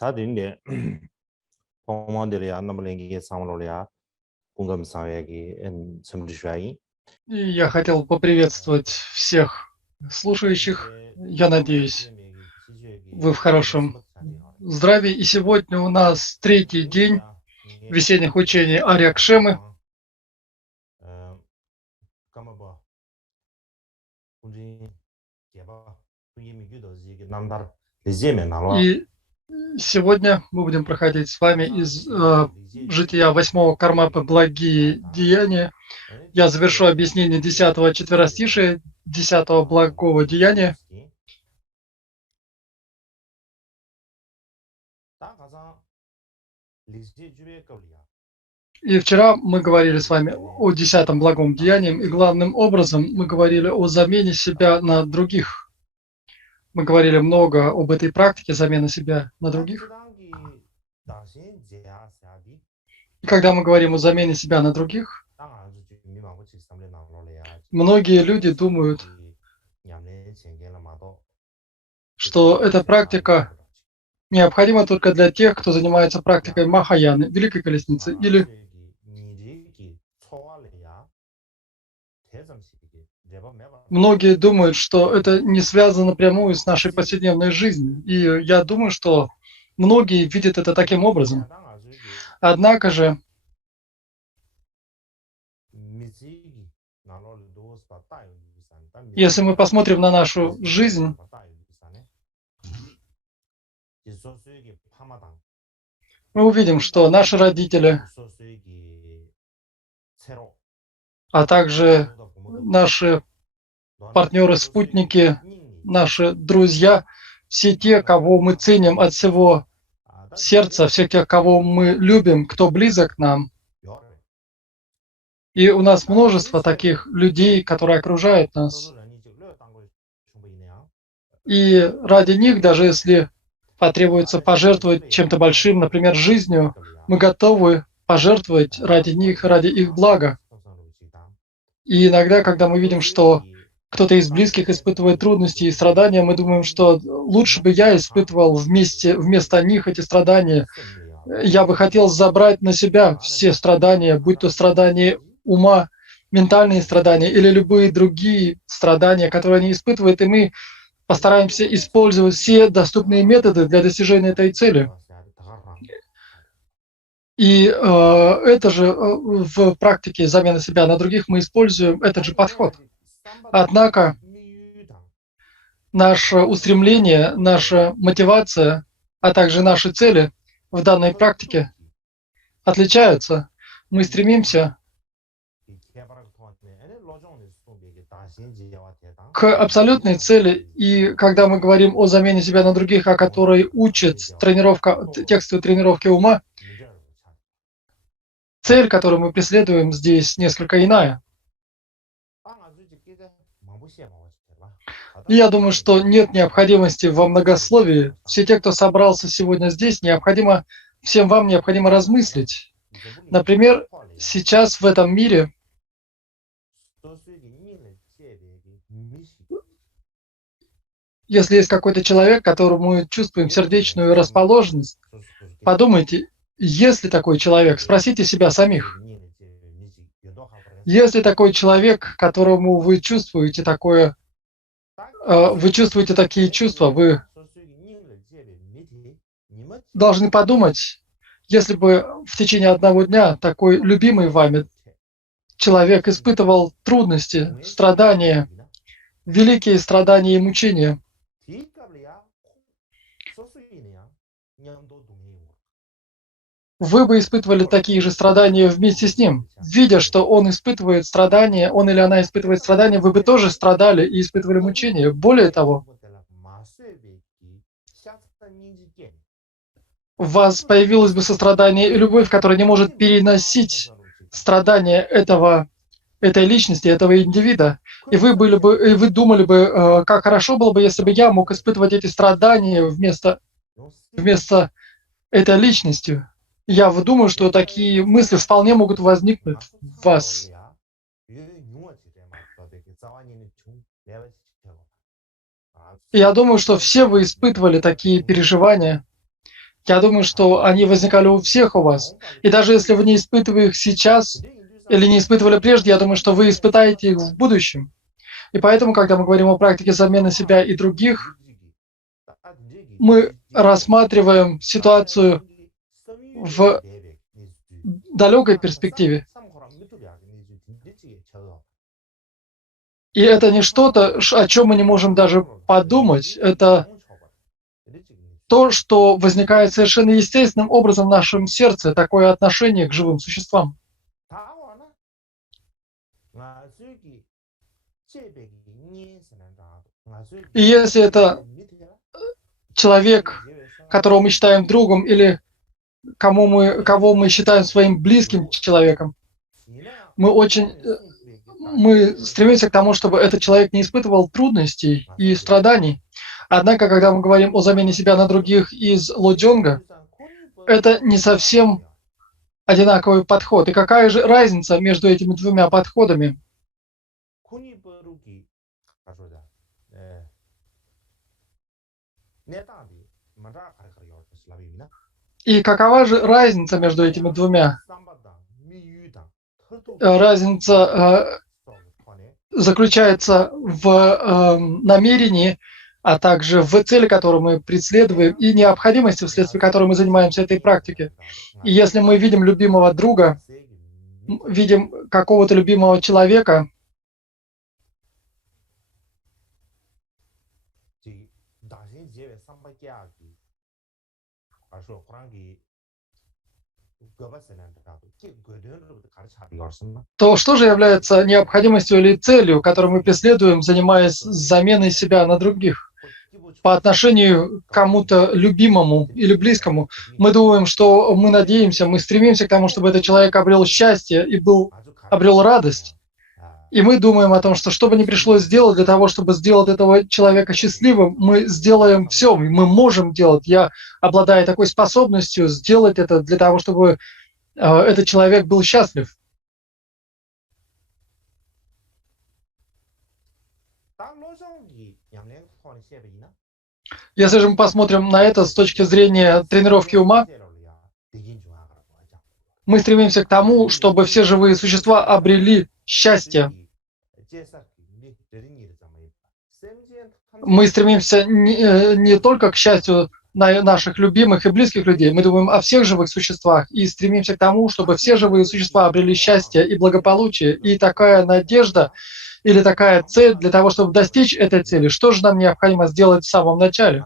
다들 포모들이야 넘을랭기 상물로야 공감 사회기 엔 섬주샤이 И я хотел поприветствовать всех слушающих. Я надеюсь, вы в хорошем здравии. И сегодня у нас третий день весенних учений Ария Кшемы. И сегодня мы будем проходить с вами из жития 8-го Кармапы «Благие деяния». Я завершу объяснение 10-го четверостишия, 10-го благого деяния. И вчера мы говорили с вами о 10-м благом деянии, и главным образом мы говорили о замене себя на других. Мы говорили много об этой практике замены себя на других. И когда мы говорим о замене себя на других, многие люди думают, что эта практика необходима только для тех, кто занимается практикой Махаяны, Великой Колесницы, или многие думают, что это не связано напрямую с нашей повседневной жизнью. И я думаю, что многие видят это таким образом. Однако же, если мы посмотрим на нашу жизнь, мы увидим, что наши родители, а также наши партнеры, спутники, наши друзья, все те, кого мы ценим от всего сердца, все те, кого мы любим, кто близок к нам. И у нас множество таких людей, которые окружают нас. И ради них, даже если потребуется пожертвовать чем-то большим, например, жизнью, мы готовы пожертвовать ради них, ради их блага. И иногда, когда мы видим, что кто-то из близких испытывает трудности и страдания, мы думаем, что лучше бы я испытывал вместо них эти страдания. Я бы хотел забрать на себя все страдания, будь то страдания ума, ментальные страдания или любые другие страдания, которые они испытывают, и мы постараемся использовать все доступные методы для достижения этой цели. И это же в практике замены себя на других мы используем этот же подход. Однако наше устремление, наша мотивация, а также наши цели в данной практике отличаются. Мы стремимся к абсолютной цели, и когда мы говорим о замене себя на других, о которой учит текстовые тренировки ума, цель, которую мы преследуем здесь, несколько иная. И я думаю, что нет необходимости во многословии. Все те, кто собрался сегодня здесь, всем вам необходимо размыслить. Например, сейчас в этом мире если есть какой-то человек, которому мы чувствуем сердечную расположенность, подумайте, есть ли такой человек, спросите себя самих. Есть ли такой человек, которому вы чувствуете такие чувства, вы должны подумать, если бы в течение одного дня такой любимый вами человек испытывал трудности, страдания, великие страдания и мучения, вы бы испытывали такие же страдания вместе с ним. Видя, что он испытывает страдания, он или она испытывает страдания, вы бы тоже страдали и испытывали мучения. Более того, у вас появилось бы сострадание и любовь, которая не может переносить страдания этой личности, этого индивида. И вы думали бы, как хорошо было бы, если бы я мог испытывать эти страдания вместо этой личности. Я думаю, что такие мысли вполне могут возникнуть в вас. Я думаю, что все вы испытывали такие переживания. Я думаю, что они возникали у всех у вас. И даже если вы не испытываете их сейчас или не испытывали прежде, я думаю, что вы испытаете их в будущем. И поэтому, когда мы говорим о практике замены себя и других, мы рассматриваем ситуацию в далекой перспективе. И это не что-то, о чем мы не можем даже подумать. Это то, что возникает совершенно естественным образом в нашем сердце, такое отношение к живым существам. И если это человек, которого мы считаем другом, или кого мы считаем своим близким человеком, мы стремимся к тому, чтобы этот человек не испытывал трудностей и страданий. Однако, когда мы говорим о замене себя на других из лоджонга, это не совсем одинаковый подход. И какая же разница между этими двумя подходами? И какова же разница между этими двумя? Разница заключается в намерении, а также в цели, которую мы преследуем, и необходимости, вследствие которой мы занимаемся этой практикой. И если мы видим любимого друга, видим какого-то любимого человека, то что же является необходимостью или целью, которую мы преследуем, занимаясь заменой себя на других? По отношению к кому-то любимому или близкому, мы думаем, что мы надеемся, мы стремимся к тому, чтобы этот человек обрел счастье и обрел радость. И мы думаем о том, что бы ни пришлось сделать для того, чтобы сделать этого человека счастливым, мы сделаем все, мы можем делать. Я обладаю такой способностью сделать это для того, чтобы этот человек был счастлив. Если же мы посмотрим на это с точки зрения тренировки ума, мы стремимся к тому, чтобы все живые существа обрели счастье. Мы стремимся не только к счастью наших любимых и близких людей, мы думаем о всех живых существах и стремимся к тому, чтобы все живые существа обрели счастье и благополучие. И такая надежда или такая цель для того, чтобы достичь этой цели, что же нам необходимо сделать в самом начале?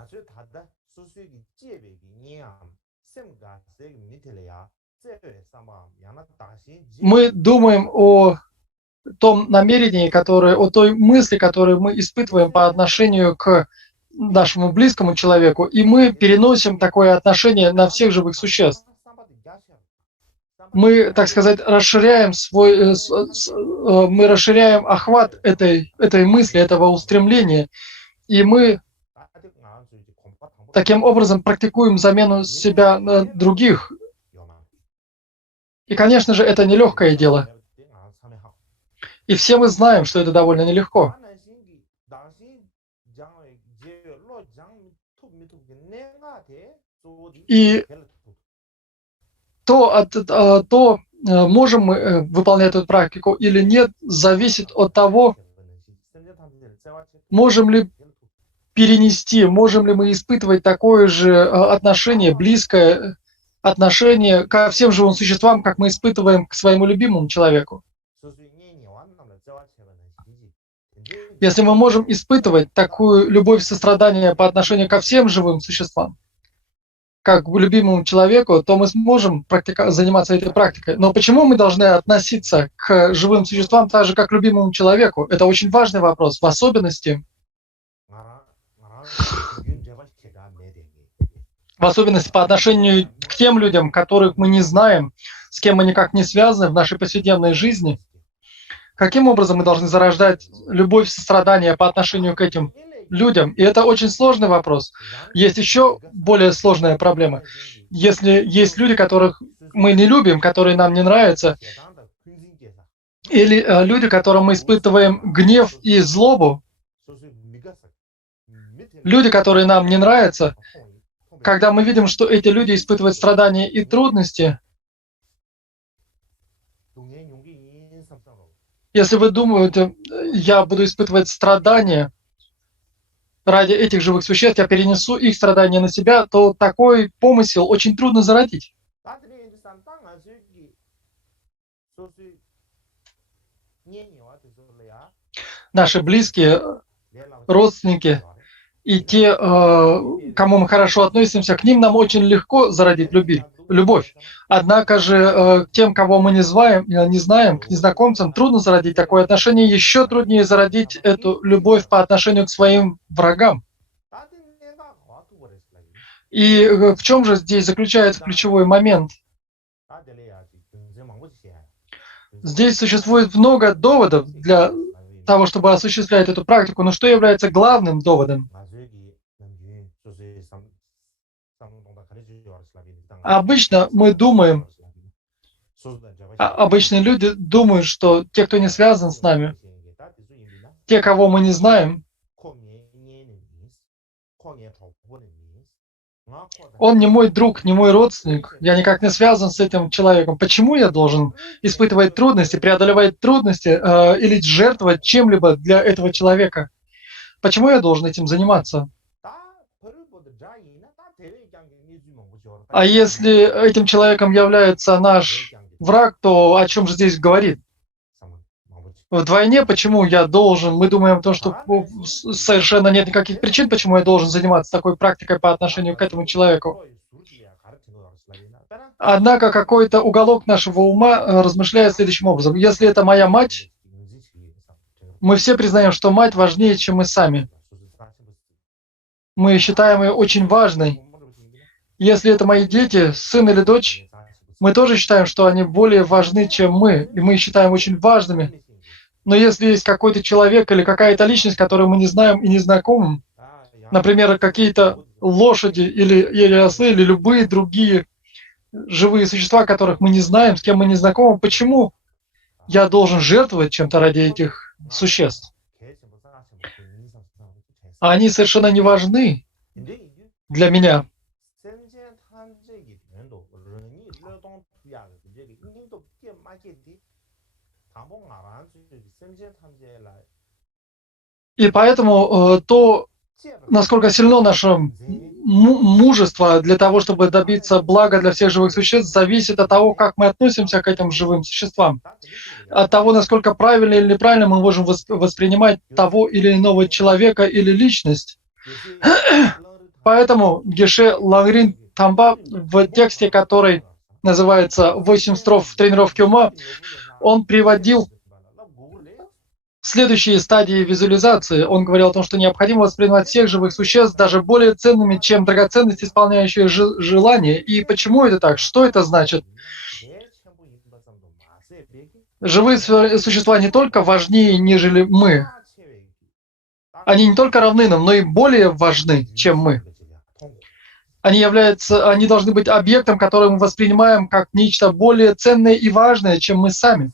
Мы думаем о том намерении, о той мысли, которую мы испытываем по отношению к нашему близкому человеку, и мы переносим такое отношение на всех живых существ. Мы, так сказать, расширяем охват этой мысли, этого устремления, и мы таким образом практикуем замену себя на других. И, конечно же, это нелегкое дело. И все мы знаем, что это довольно нелегко. И можем мы выполнять эту практику или нет, зависит от того, можем ли перенести, можем ли мы испытывать такое же отношение, близкое отношение ко всем живым существам, как мы испытываем к своему любимому человеку. Если мы можем испытывать такую любовь и сострадание по отношению ко всем живым существам, как к любимому человеку, то мы сможем заниматься этой практикой. Но почему мы должны относиться к живым существам так же, как к любимому человеку? Это очень важный вопрос, в особенности по отношению к тем людям, которых мы не знаем, с кем мы никак не связаны в нашей повседневной жизни. Каким образом мы должны зарождать любовь и сострадание по отношению к этим людям? И это очень сложный вопрос. Есть еще более сложная проблема. Если есть люди, которых мы не любим, которые нам не нравятся, или люди, которым мы испытываем гнев и злобу, люди, которые нам не нравятся, когда мы видим, что эти люди испытывают страдания и трудности, если вы думаете, я буду испытывать страдания ради этих живых существ, я перенесу их страдания на себя, то такой помысел очень трудно зародить. Наши близкие, родственники и те, кому мы хорошо относимся, к ним нам очень легко зародить любовь. Однако же тем, кого мы не знаем, к незнакомцам трудно зародить такое отношение, еще труднее зародить эту любовь по отношению к своим врагам. И в чем же здесь заключается ключевой момент? Здесь существует много доводов для того, чтобы осуществлять эту практику, но что является главным доводом? Обычно мы думаем, обычные люди думают, что те, кто не связан с нами, те, кого мы не знаем, он не мой друг, не мой родственник, я никак не связан с этим человеком. Почему я должен испытывать трудности, преодолевать трудности или жертвовать чем-либо для этого человека? Почему я должен этим заниматься? А если этим человеком является наш враг, то о чем же здесь говорит? Вдвойне, почему я должен, мы думаем о том, что совершенно нет никаких причин, почему я должен заниматься такой практикой по отношению к этому человеку. Однако какой-то уголок нашего ума размышляет следующим образом. Если это моя мать, мы все признаем, что мать важнее, чем мы сами. Мы считаем ее очень важной. Если это мои дети, сын или дочь, мы тоже считаем, что они более важны, чем мы, и мы их считаем очень важными. Но если есть какой-то человек или какая-то личность, которую мы не знаем и не знакомы, например, какие-то лошади или ослы, или любые другие живые существа, которых мы не знаем, с кем мы не знакомы, почему я должен жертвовать чем-то ради этих существ? Они совершенно не важны для меня. И поэтому то, насколько сильно наше мужество для того, чтобы добиться блага для всех живых существ, зависит от того, как мы относимся к этим живым существам. От того, насколько правильно или неправильно мы можем воспринимать того или иного человека или личность. Поэтому Геше Лагрин Тамба в тексте, который называется «8 строф тренировки ума», он приводил следующие стадии визуализации. Он говорил о том, что необходимо воспринимать всех живых существ даже более ценными, чем драгоценности, исполняющие желания. И почему это так? Что это значит? Живые существа не только важнее, нежели мы. Они не только равны нам, но и более важны, чем мы. Они должны быть объектом, который мы воспринимаем как нечто более ценное и важное, чем мы сами.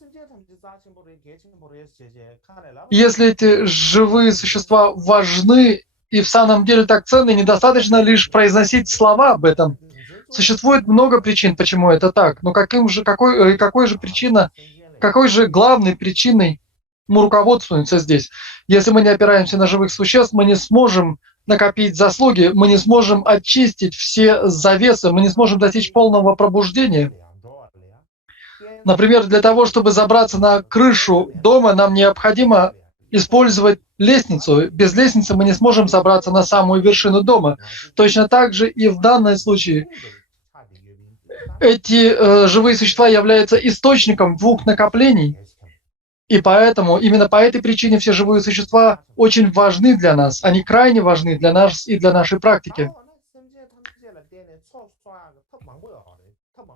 Если эти живые существа важны и в самом деле так ценны, недостаточно лишь произносить слова об этом. Существует много причин, почему это так. Но какой же главной причиной мы руководствуемся здесь? Если мы не опираемся на живых существ, мы не сможем накопить заслуги, мы не сможем очистить все завесы, мы не сможем достичь полного пробуждения. Например, для того, чтобы забраться на крышу дома, нам необходимо использовать лестницу. Без лестницы мы не сможем забраться на самую вершину дома. Точно так же и в данном случае эти живые существа являются источником двух накоплений. И поэтому, именно по этой причине все живые существа очень важны для нас. Они крайне важны для нас и для нашей практики.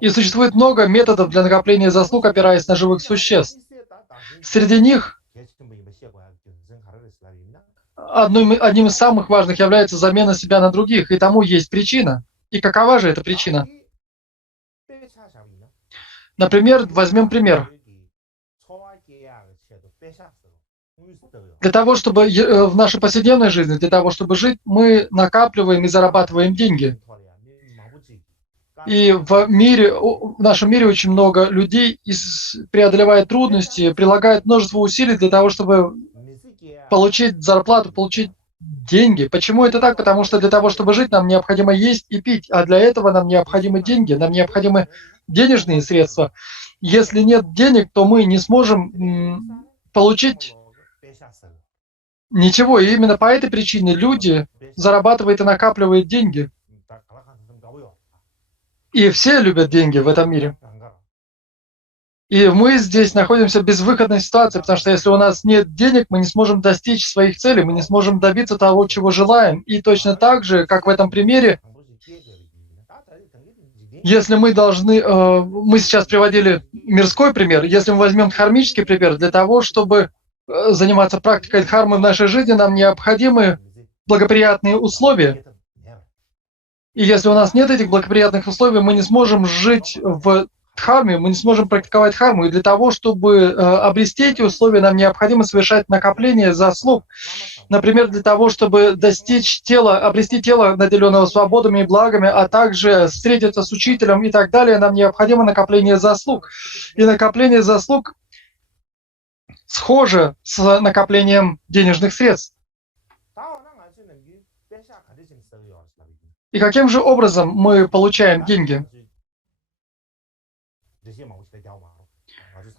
И существует много методов для накопления заслуг, опираясь на живых существ. Среди них одним из самых важных является замена себя на других, и тому есть причина. И какова же эта причина? Например, возьмем пример. Для того, чтобы в нашей повседневной жизни, для того, чтобы жить, мы накапливаем и зарабатываем деньги. И в нашем мире очень много людей, преодолевая трудности, прилагают множество усилий для того, чтобы получить зарплату, получить деньги. Почему это так? Потому что для того, чтобы жить, нам необходимо есть и пить, а для этого нам необходимы деньги, нам необходимы денежные средства. Если нет денег, то мы не сможем получить ничего. И именно по этой причине люди зарабатывают и накапливают деньги. И все любят деньги в этом мире. И мы здесь находимся в безвыходной ситуации, потому что если у нас нет денег, мы не сможем достичь своих целей, мы не сможем добиться того, чего желаем. И точно так же, как в этом примере, если мы сейчас приводили мирской пример, если мы возьмем дхармический пример, для того, чтобы заниматься практикой дхармы в нашей жизни, нам необходимы благоприятные условия. И если у нас нет этих благоприятных условий, мы не сможем жить в дхарме, мы не сможем практиковать дхарму. И для того, чтобы обрести эти условия, нам необходимо совершать накопление заслуг. Например, для того, чтобы достичь тела, обрести тело, наделенного свободами и благами, а также встретиться с учителем и так далее, нам необходимо накопление заслуг. И накопление заслуг схоже с накоплением денежных средств. И каким же образом мы получаем деньги?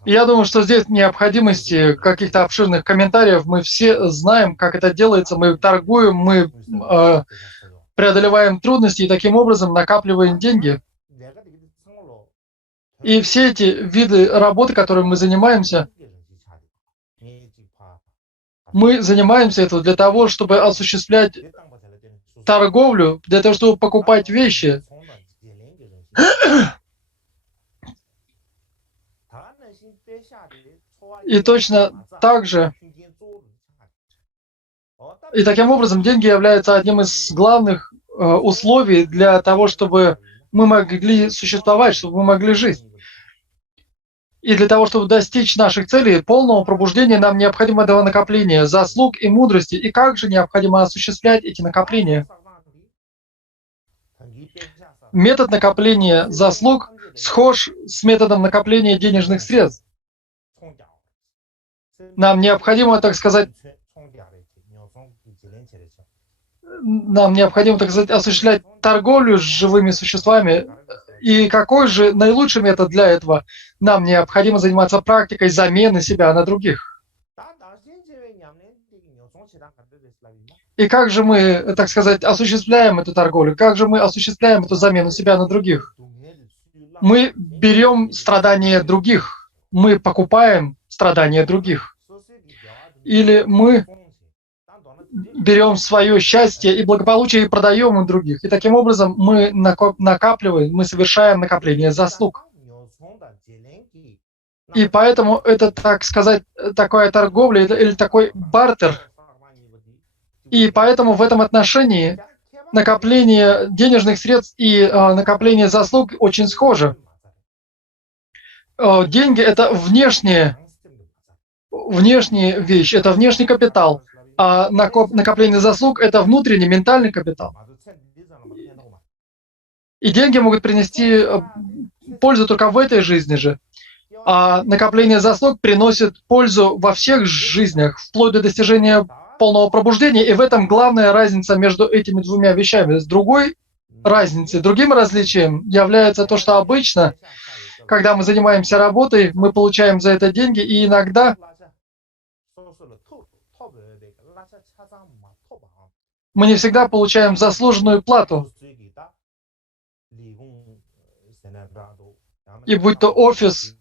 Я думаю, что здесь необходимости каких-то обширных комментариев. Мы все знаем, как это делается. Мы торгуем, мы преодолеваем трудности и таким образом накапливаем деньги. И все эти виды работы, которыми мы занимаемся этим для того, чтобы осуществлять торговлю, для того, чтобы покупать вещи. И точно так же, и таким образом деньги являются одним из главных условий для того, чтобы мы могли существовать, чтобы мы могли жить. И для того, чтобы достичь наших целей, полного пробуждения, нам необходимо этого накопления, заслуг и мудрости. И как же необходимо осуществлять эти накопления? Метод накопления заслуг схож с методом накопления денежных средств. Нам необходимо, так сказать, осуществлять торговлю с живыми существами. И какой же наилучший метод для этого? Нам необходимо заниматься практикой замены себя на других. И как же мы, так сказать, осуществляем эту торговлю? Как же мы осуществляем эту замену себя на других? Мы берем страдания других, мы покупаем страдания других. Или мы берем свое счастье и благополучие и продаем у других. И таким образом мы накапливаем, мы совершаем накопление заслуг. И поэтому это, так сказать, такая торговля или такой бартер. И поэтому в этом отношении накопление денежных средств и накопление заслуг очень схожи. Деньги — это внешняя вещь, это внешний капитал. А накопление заслуг — это внутренний ментальный капитал. И деньги могут принести пользу только в этой жизни же. А накопление заслуг приносит пользу во всех жизнях, вплоть до достижения полного пробуждения. И в этом главная разница между этими двумя вещами. Другим различием является то, что обычно, когда мы занимаемся работой, мы получаем за это деньги, и иногда мы не всегда получаем заслуженную плату. И будь то офис,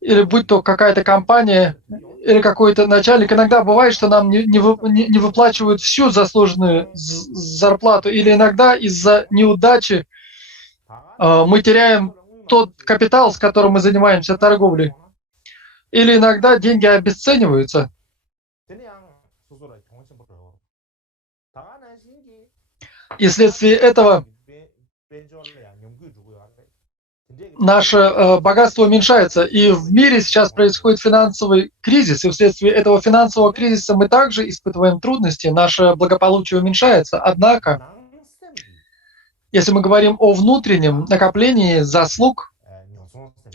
или будь то какая-то компания, или какой-то начальник, иногда бывает, что нам не выплачивают всю заслуженную зарплату, или иногда из-за неудачи мы теряем тот капитал, с которым мы занимаемся торговлей. Или иногда деньги обесцениваются. И вследствие этого наше богатство уменьшается. И в мире сейчас происходит финансовый кризис, и вследствие этого финансового кризиса мы также испытываем трудности, наше благополучие уменьшается. Однако Если мы говорим о внутреннем накоплении заслуг,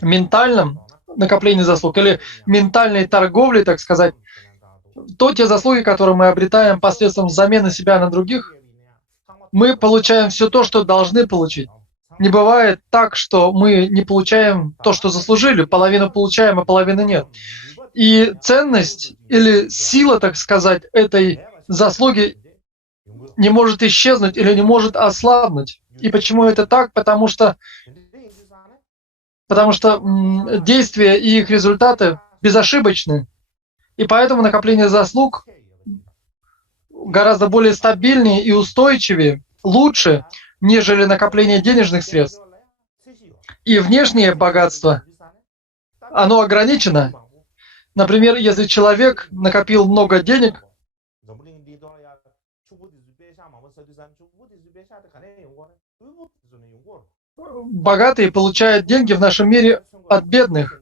ментальном накоплении заслуг или ментальной торговле, так сказать, то те заслуги, которые мы обретаем посредством замены себя на других, мы получаем все то, что должны получить. Не бывает так, что мы не получаем то, что заслужили, половину получаем, а половины нет. И ценность или сила, так сказать, этой заслуги не может исчезнуть или не может ослабнуть. И почему это так? Потому что действия и их результаты безошибочны. И поэтому накопление заслуг гораздо более стабильнее и устойчивее, лучше, нежели накопление денежных средств. И внешнее богатство, оно ограничено. Например, если человек накопил много денег, богатые получают деньги в нашем мире от бедных.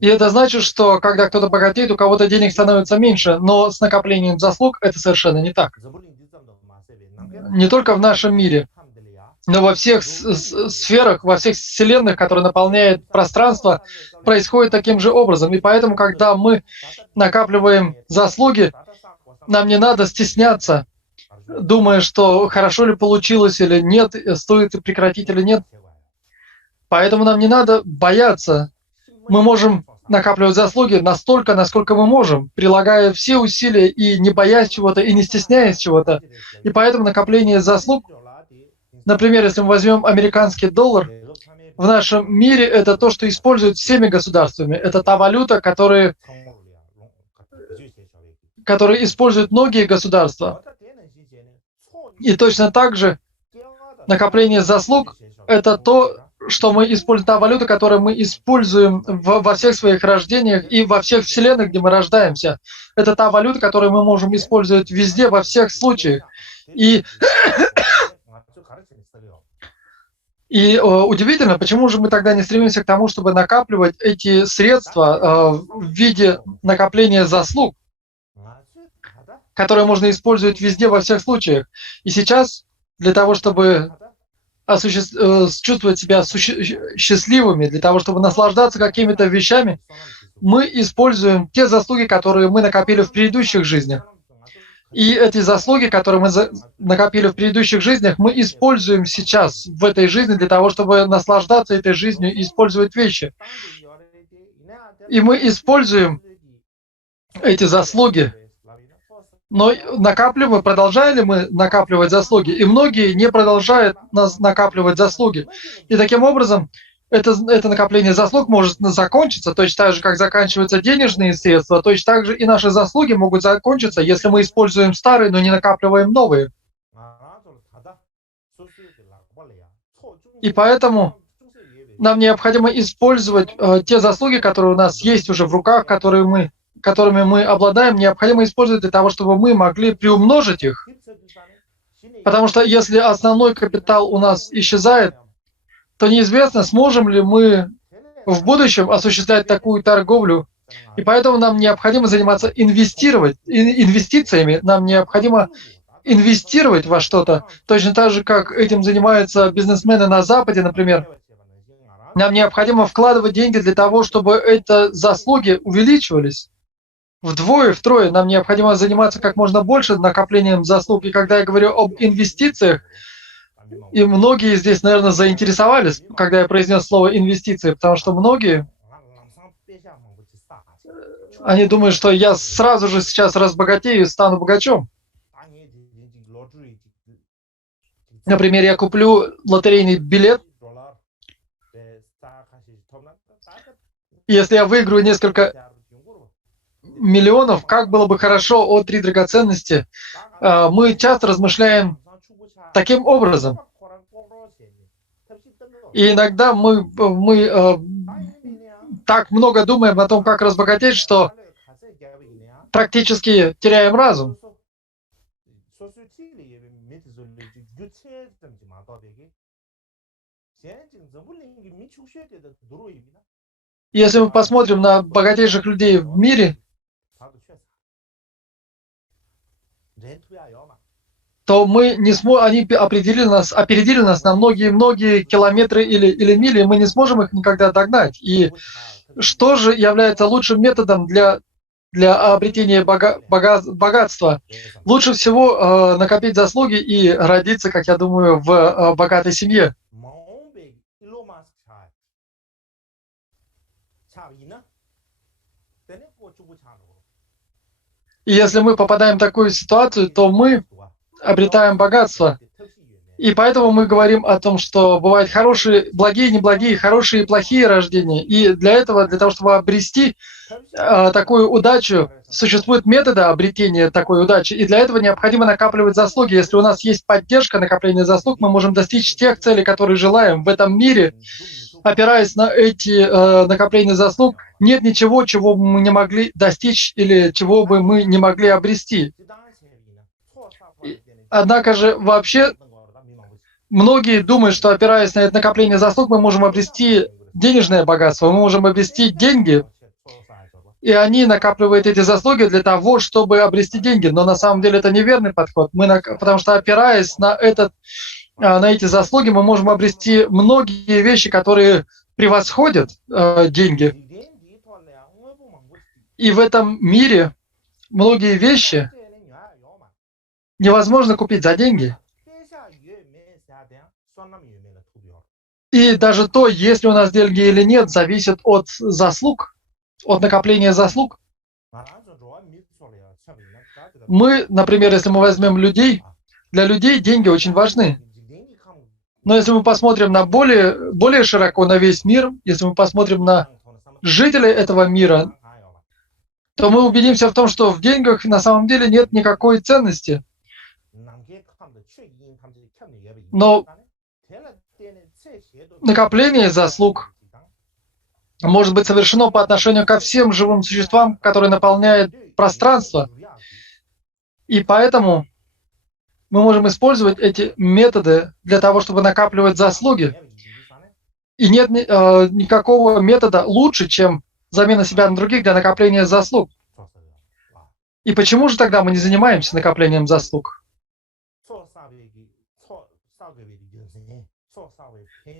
И это значит, что когда кто-то богатеет, у кого-то денег становится меньше, но с накоплением заслуг это совершенно не так. Не только в нашем мире, но во всех сферах, во всех вселенных, которые наполняют пространство, происходит таким же образом. И поэтому, когда мы накапливаем заслуги, нам не надо стесняться, думая, что хорошо ли получилось или нет, стоит прекратить или нет. Поэтому нам не надо бояться. Мы можем накапливать заслуги настолько, насколько мы можем, прилагая все усилия и не боясь чего-то, и не стесняясь чего-то. И поэтому накопление заслуг, например, если мы возьмем американский доллар, в нашем мире это то, что используют всеми государствами. Это та валюта, которую используют многие государства. И точно так же накопление заслуг — это то, что мы используем, та валюта, которую мы используем во всех своих рождениях и во всех вселенных, где мы рождаемся. Это та валюта, которую мы можем использовать везде, во всех случаях. И удивительно, почему же мы тогда не стремимся к тому, чтобы накапливать эти средства в виде накопления заслуг, которые можно использовать везде, во всех случаях. И сейчас для того, чтобы чувствовать себя счастливыми, для того, чтобы наслаждаться какими-то вещами, мы используем те заслуги, которые мы накопили в предыдущих жизнях. И эти заслуги, которые мы накопили в предыдущих жизнях, мы используем сейчас в этой жизни для того, чтобы наслаждаться этой жизнью и использовать вещи. И мы используем эти заслуги. Но продолжаем ли мы накапливать заслуги? И многие не продолжают накапливать заслуги. И таким образом, это накопление заслуг может закончиться, точно так же, как заканчиваются денежные средства, точно так же и наши заслуги могут закончиться, если мы используем старые, но не накапливаем новые. И поэтому нам необходимо использовать те заслуги, которые у нас есть уже в руках, которыми мы обладаем, необходимо использовать для того, чтобы мы могли приумножить их. Потому что если основной капитал у нас исчезает, то неизвестно, сможем ли мы в будущем осуществлять такую торговлю. И поэтому нам необходимо заниматься инвестициями, нам необходимо инвестировать во что-то. Точно так же, как этим занимаются бизнесмены на Западе, например. Нам необходимо вкладывать деньги для того, чтобы эти заслуги увеличивались. Вдвое, втрое. Нам необходимо заниматься как можно больше накоплением заслуг. И когда я говорю об инвестициях, и многие здесь, наверное, заинтересовались, когда я произнес слово «инвестиции», потому что многие, они думают, что я сразу же сейчас разбогатею и стану богачом. Например, я куплю лотерейный билет, и если я выиграю несколько миллионов, как было бы хорошо от 3 драгоценности. Мы часто размышляем таким образом. И иногда мы так много думаем о том, как разбогатеть, что практически теряем разум. Если мы посмотрим на богатейших людей в мире, то мы не они опередили нас на многие-многие километры или мили, и мы не сможем их никогда догнать. И что же является лучшим методом для обретения богатства? Лучше всего накопить заслуги и родиться, как я думаю, в богатой семье. И если мы попадаем в такую ситуацию, то мы обретаем богатство. И поэтому мы говорим о том, что бывают хорошие, благие, неблагие, хорошие и плохие рождения. И для этого, для того, чтобы обрести такую удачу, существуют методы обретения такой удачи. И для этого необходимо накапливать заслуги. Если у нас есть поддержка накопления заслуг, мы можем достичь тех целей, которые желаем в этом мире. Опираясь на эти накопления заслуг, нет ничего, чего бы мы не могли достичь или чего бы мы не могли обрести. Однако же вообще многие думают, что опираясь на это накопление заслуг, мы можем обрести денежное богатство, мы можем обрести деньги, и они накапливают эти заслуги для того, чтобы обрести деньги. Но на самом деле это неверный подход, потому что опираясь на эти заслуги, мы можем обрести многие вещи, которые превосходят деньги. И в этом мире многие вещи невозможно купить за деньги. И даже то, есть ли у нас деньги или нет, зависит от заслуг, от накопления заслуг. Мы, например, если мы возьмем людей, для людей деньги очень важны. Но если мы посмотрим на более широко на весь мир, если мы посмотрим на жителей этого мира, то мы убедимся в том, что в деньгах на самом деле нет никакой ценности. Но накопление заслуг может быть совершено по отношению ко всем живым существам, которые наполняют пространство. И поэтому мы можем использовать эти методы для того, чтобы накапливать заслуги. И нет никакого метода лучше, чем замена себя на других для накопления заслуг. И почему же тогда мы не занимаемся накоплением заслуг?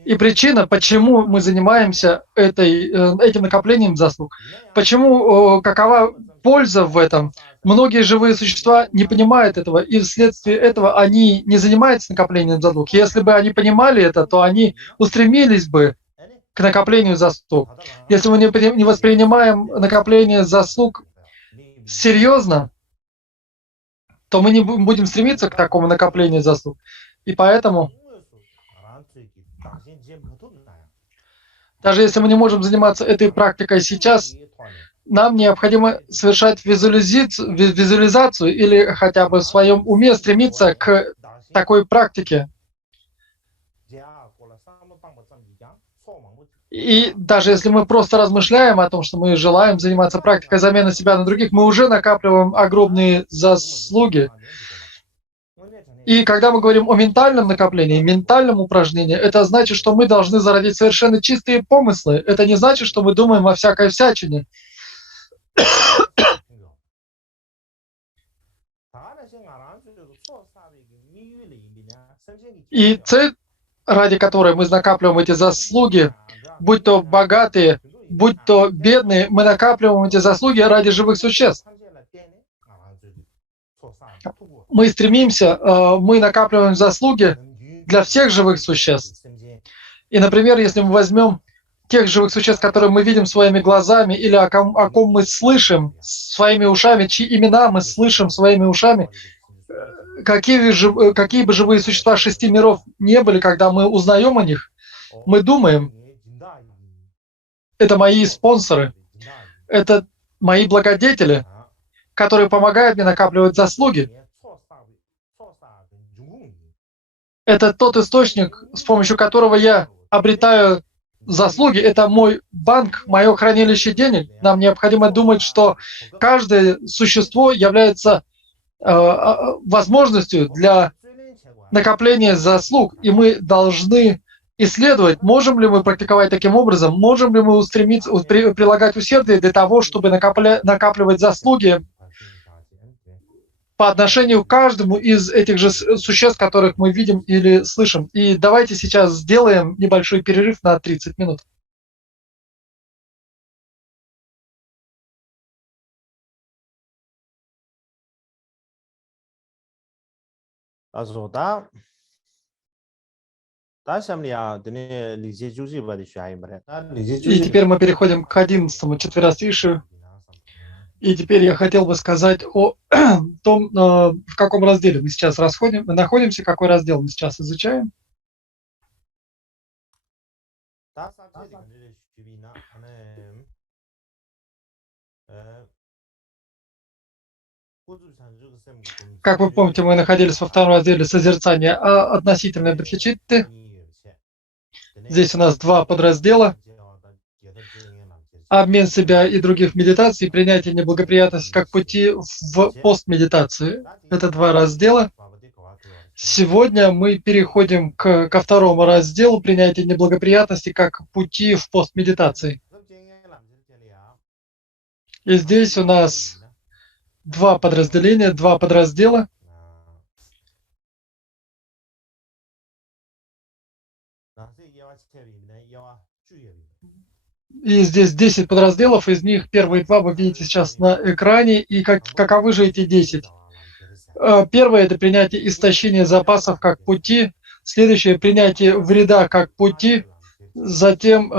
И причина, почему мы занимаемся этим накоплением заслуг, какова польза в этом? Многие живые существа не понимают этого, и вследствие этого они не занимаются накоплением заслуг. Если бы они понимали это, то они устремились бы к накоплению заслуг. Если мы не воспринимаем накопление заслуг серьезно, то мы не будем стремиться к такому накоплению заслуг. И поэтому, даже если мы не можем заниматься этой практикой сейчас, нам необходимо совершать визуализацию или хотя бы в своем уме стремиться к такой практике. И даже если мы просто размышляем о том, что мы желаем заниматься практикой замены себя на других, мы уже накапливаем огромные заслуги. И когда мы говорим о ментальном накоплении, ментальном упражнении, это значит, что мы должны зародить совершенно чистые помыслы. Это не значит, что мы думаем о всякой всячине. И цель, ради которой мы накапливаем эти заслуги, будь то богатые, будь то бедные, мы накапливаем эти заслуги ради живых существ. Мы стремимся, мы накапливаем заслуги для всех живых существ. И, например, если мы возьмем тех живых существ, которые мы видим своими глазами, или о ком мы слышим своими ушами, чьи имена мы слышим своими ушами, какие бы живые существа 6 миров не были, когда мы узнаем о них, мы думаем, это мои спонсоры, это мои благодетели, которые помогают мне накапливать заслуги. Это тот источник, с помощью которого я обретаю заслуги. Это мой банк, мое хранилище денег. Нам необходимо думать, что каждое существо является возможностью для накопления заслуг. И мы должны исследовать, можем ли мы практиковать таким образом, можем ли мы прилагать усердие для того, чтобы накапливать заслуги по отношению к каждому из этих же существ, которых мы видим или слышим. И давайте сейчас сделаем небольшой перерыв на 30 минут. И теперь мы переходим к 11-му четверостишию. И теперь я хотел бы сказать о том, в каком разделе мы сейчас находимся, какой раздел мы сейчас изучаем. Как вы помните, мы находились во втором разделе созерцания относительной бодхичитты. Здесь у нас два подраздела. Обмен себя и других медитаций, принятие неблагоприятности как пути в постмедитации. Это два раздела. Сегодня мы переходим ко второму разделу принятия неблагоприятности как пути в постмедитации. И здесь у нас два подразделения, два подраздела. И здесь 10 подразделов, из них первые два вы видите сейчас на экране. И каковы же эти 10? Первое – это принятие истощения запасов как пути. Следующее – принятие вреда как пути. Затем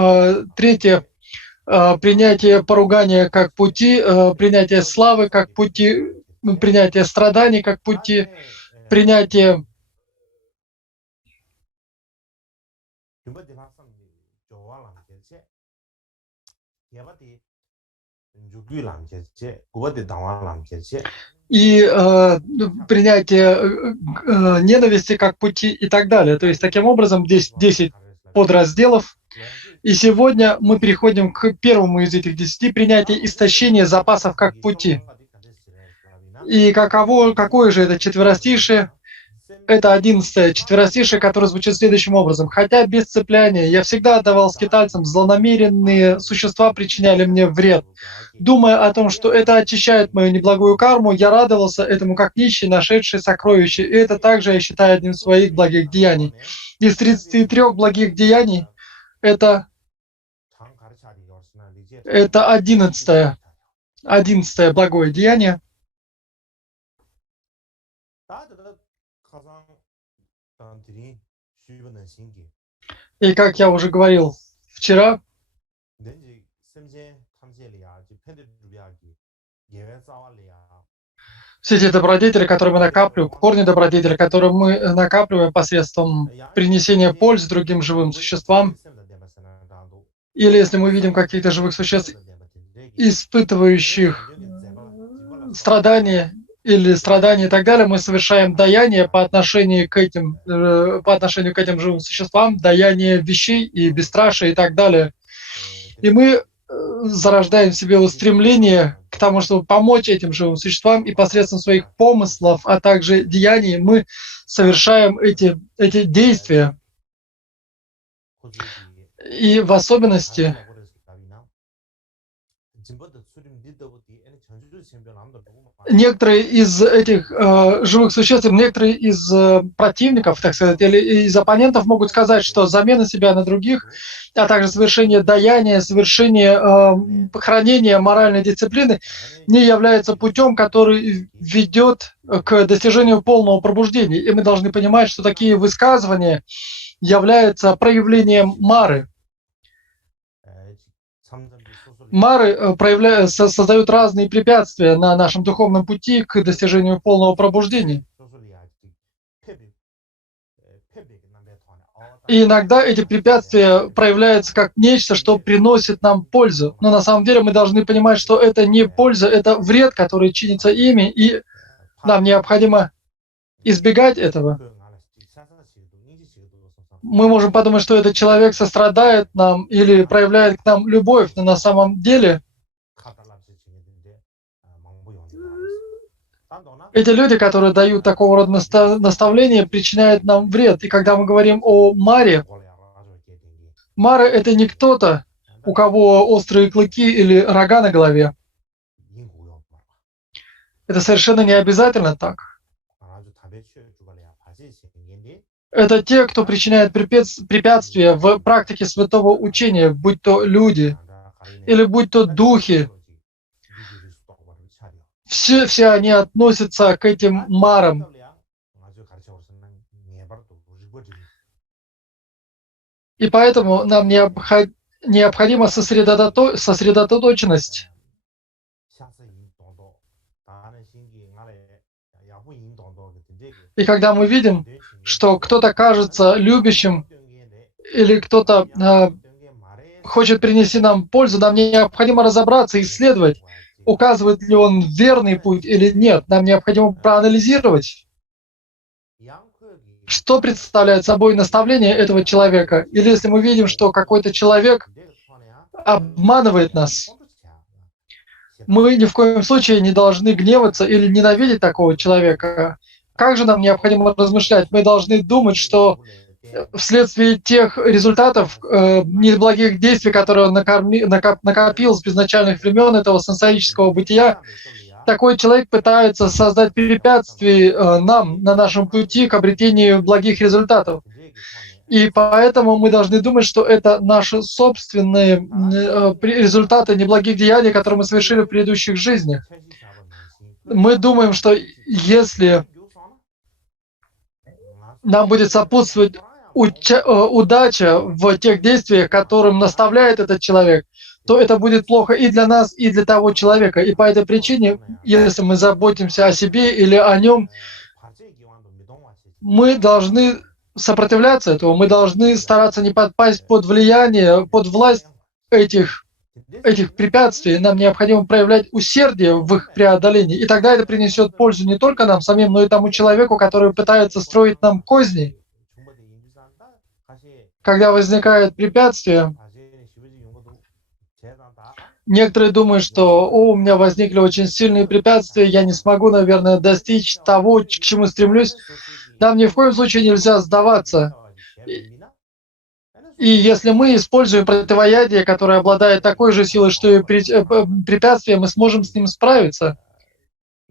третье – принятие поругания как пути, принятие славы как пути, принятие страданий как пути, принятие и принятие ненависти как пути и так далее. То есть таким образом здесь 10 подразделов. И сегодня мы переходим к первому из этих 10 принятия истощения запасов как пути. И какое же это четверостишее? Это 11-е четверостишее, которое звучит следующим образом. «Хотя без цепляния я всегда отдавал скитальцам, злонамеренные существа причиняли мне вред. Думая о том, что это очищает мою неблагую карму, я радовался этому как нищий, нашедший сокровище. И это также я считаю одним из своих благих деяний. Из 33 благих деяний это 11-е благое деяние. И как я уже говорил вчера, все эти добродетели, которые мы накапливаем, корни добродетели, которые мы накапливаем посредством принесения пользы другим живым существам, или если мы видим каких-то живых существ, испытывающих страдания или страдания и так далее, мы совершаем даяние по отношению к этим живым существам, даяние вещей и бесстрашие и так далее. И мы зарождаем в себе устремление к тому, чтобы помочь этим живым существам, и посредством своих помыслов, а также деяний мы совершаем эти действия. И в особенности некоторые из этих живых существ, некоторые из противников, так сказать, или из оппонентов могут сказать, что замена себя на других, а также совершение даяния, совершение хранения моральной дисциплины не является путем, который ведет к достижению полного пробуждения. И мы должны понимать, что такие высказывания являются проявлением мары. Мары создают разные препятствия на нашем духовном пути к достижению полного пробуждения. И иногда эти препятствия проявляются как нечто, что приносит нам пользу. Но на самом деле мы должны понимать, что это не польза, это вред, который чинится ими, и нам необходимо избегать этого. Мы можем подумать, что этот человек сострадает нам или проявляет к нам любовь, но на самом деле эти люди, которые дают такого рода наставления, причиняют нам вред. И когда мы говорим о Маре, Мара — это не кто-то, у кого острые клыки или рога на голове. Это совершенно не обязательно так. Это те, кто причиняет препятствия в практике святого учения, будь то люди или будь то духи. Все они относятся к этим марам. И поэтому нам необходима сосредоточенность. И когда мы видим, что кто-то кажется любящим или кто-то хочет принести нам пользу, нам необходимо разобраться, исследовать, указывает ли он верный путь или нет. Нам необходимо проанализировать, что представляет собой наставление этого человека. Или если мы видим, что какой-то человек обманывает нас, мы ни в коем случае не должны гневаться или ненавидеть такого человека. Как же нам необходимо размышлять? Мы должны думать, что вследствие тех результатов неблагих действий, которые он накопил с безначальных времен этого сансарического бытия, такой человек пытается создать препятствия нам на нашем пути к обретению благих результатов. И поэтому мы должны думать, что это наши собственные результаты неблагих деяний, которые мы совершили в предыдущих жизнях. Мы думаем, что если нам будет сопутствовать удача в тех действиях, которым наставляет этот человек, то это будет плохо и для нас, и для того человека. И по этой причине, если мы заботимся о себе или о нем, мы должны сопротивляться этому, мы должны стараться не подпасть под влияние, под власть этих препятствий. Нам необходимо проявлять усердие в их преодолении. И тогда это принесет пользу не только нам самим, но и тому человеку, который пытается строить нам козни. Когда возникает препятствие, некоторые думают, что у меня возникли очень сильные препятствия, я не смогу, наверное, достичь того, к чему стремлюсь. Нам ни в коем случае нельзя сдаваться. И если мы используем противоядие, которое обладает такой же силой, что и препятствия, мы сможем с ним справиться.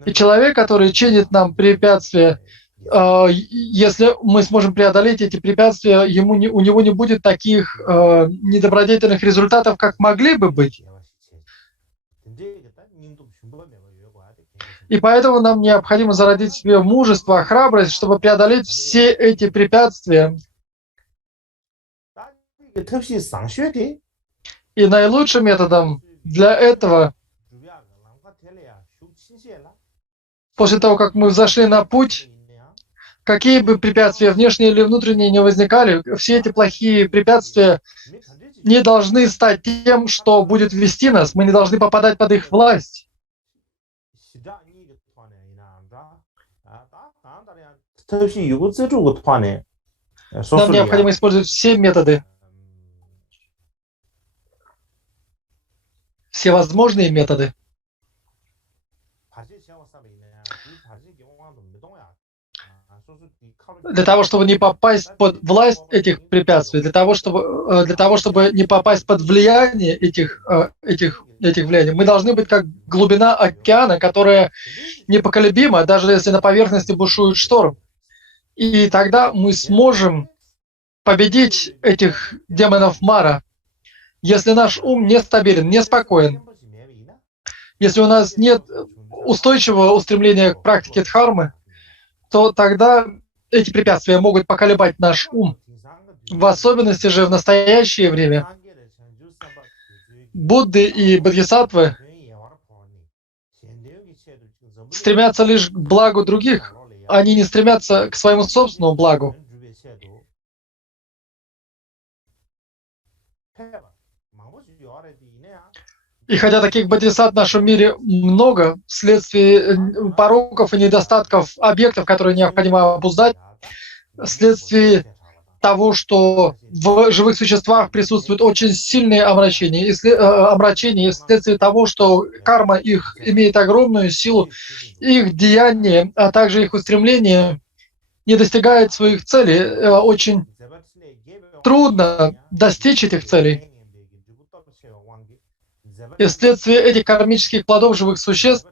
И человек, который чинит нам препятствия, если мы сможем преодолеть эти препятствия, у него не будет таких недобродетельных результатов, как могли бы быть. И поэтому нам необходимо зародить в себе мужество, храбрость, чтобы преодолеть все эти препятствия. И наилучшим методом для этого, после того, как мы взошли на путь, какие бы препятствия, внешние или внутренние, не возникали, все эти плохие препятствия не должны стать тем, что будет вести нас. Мы не должны попадать под их власть. Нам необходимо использовать все методы, все возможные методы, для того, чтобы не попасть под власть этих препятствий, для того, чтобы не попасть под влияние этих влияний. Мы должны быть как глубина океана, которая непоколебима, даже если на поверхности бушует шторм. И тогда мы сможем победить этих демонов Мара. Если наш ум нестабилен, неспокоен, если у нас нет устойчивого устремления к практике дхармы, то тогда эти препятствия могут поколебать наш ум. В особенности же в настоящее время Будды и Бодхисаттвы стремятся лишь к благу других. Они не стремятся к своему собственному благу. И хотя таких бодхисаттв в нашем мире много, вследствие пороков и недостатков объектов, которые необходимо обуздать, вследствие того, что в живых существах присутствуют очень сильные омрачения, и вследствие того, что карма их имеет огромную силу, их деяния, а также их устремления не достигают своих целей. Очень трудно достичь этих целей. И вследствие этих кармических плодов живых существ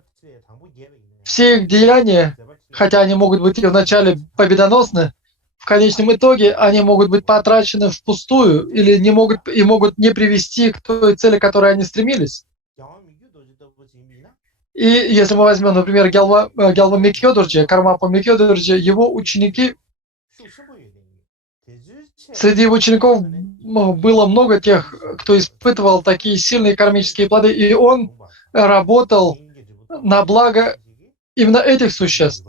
все их деяния, хотя они могут быть и вначале победоносны, в конечном итоге они могут быть потрачены впустую или могут не привести к той цели, к которой они стремились. И если мы возьмем, например, Гялва Микёдурджи, Кармапа Микёдурджи, его ученики, среди его учеников было много тех, кто испытывал такие сильные кармические плоды, и он работал на благо именно этих существ.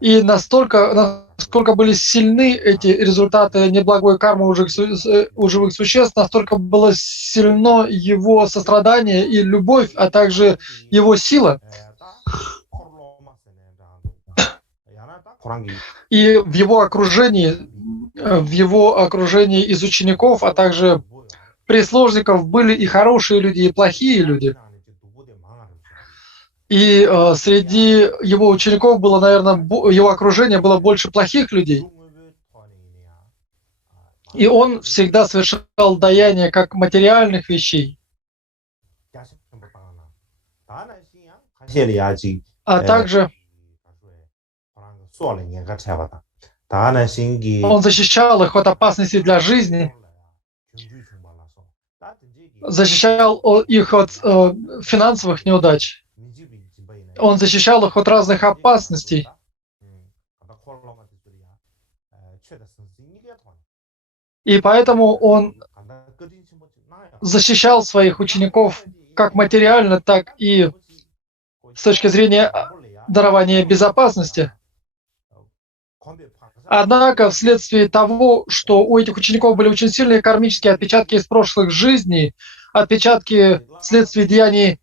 И насколько были сильны эти результаты неблагой кармы у живых существ, настолько было сильно его сострадание и любовь, а также его сила. И в его окружении из учеников, а также прислужников были и хорошие люди, и плохие люди. И среди его учеников было, наверное, его окружение было больше плохих людей. И он всегда совершал даяние как материальных вещей, а также он защищал их от опасности для жизни, защищал их от финансовых неудач. Он защищал их от разных опасностей. И поэтому он защищал своих учеников как материально, так и с точки зрения дарования безопасности. Однако, вследствие того, что у этих учеников были очень сильные кармические отпечатки из прошлых жизней, отпечатки вследствие деяний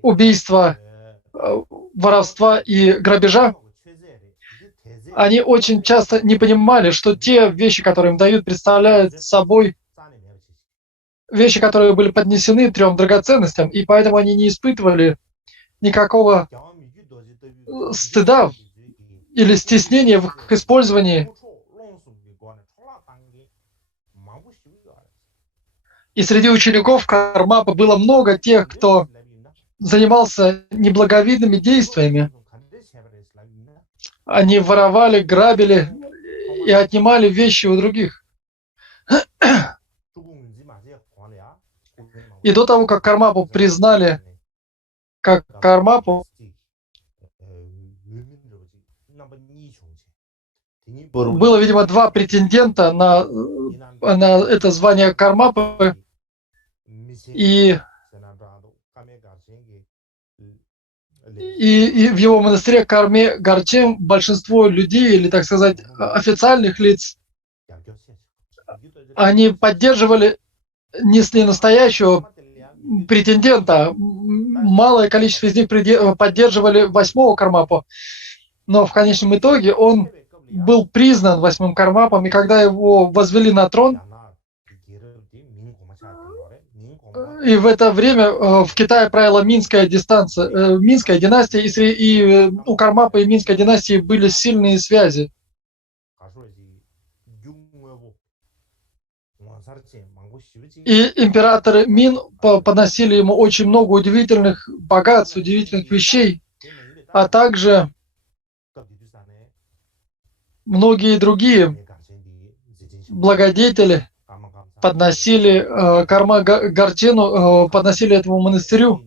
убийства, воровства и грабежа, они очень часто не понимали, что те вещи, которые им дают, представляют собой вещи, которые были поднесены 3 драгоценностям, и поэтому они не испытывали никакого стыда или стеснения в их использовании. И среди учеников Кармапы было много тех, кто занимался неблаговидными действиями. Они воровали, грабили и отнимали вещи у других. И до того, как Кармапу признали как Кармапу, было, видимо, 2 претендента на это звание Кармапы, и в его монастыре Карме Гарчем большинство людей, или, так сказать, официальных лиц, они несли настоящего претендента. Малое количество из них поддерживали 8-го Кармапу, но в конечном итоге он был признан 8-м Кармапом, и когда его возвели на трон, и в это время в Китае правила Минская династия, и у Кармапы и Минской династии были сильные связи. И императоры Мин подносили ему очень много удивительных богатств, удивительных вещей, а также многие другие благодетели подносили подносили этому монастырю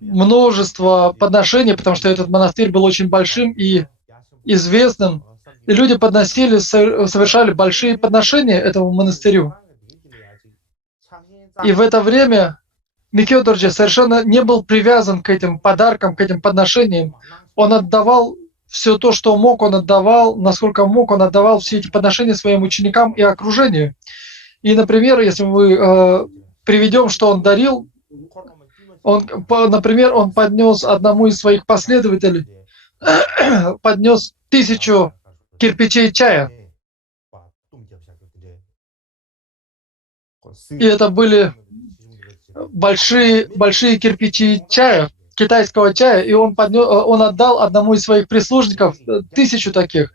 множество подношений, потому что этот монастырь был очень большим и известным. И люди совершали большие подношения этому монастырю. И в это время Микёдурджи совершенно не был привязан к этим подаркам, к этим подношениям. Он отдавал все то, что мог, он отдавал, насколько мог, он отдавал все эти подношения своим ученикам и окружению. И, например, если мы приведем, что он дарил, например, он поднес одному из своих последователей, поднес 1000 кирпичей чая. И это были большие кирпичи чая, китайского чая, и он отдал одному из своих прислужников 1000 таких.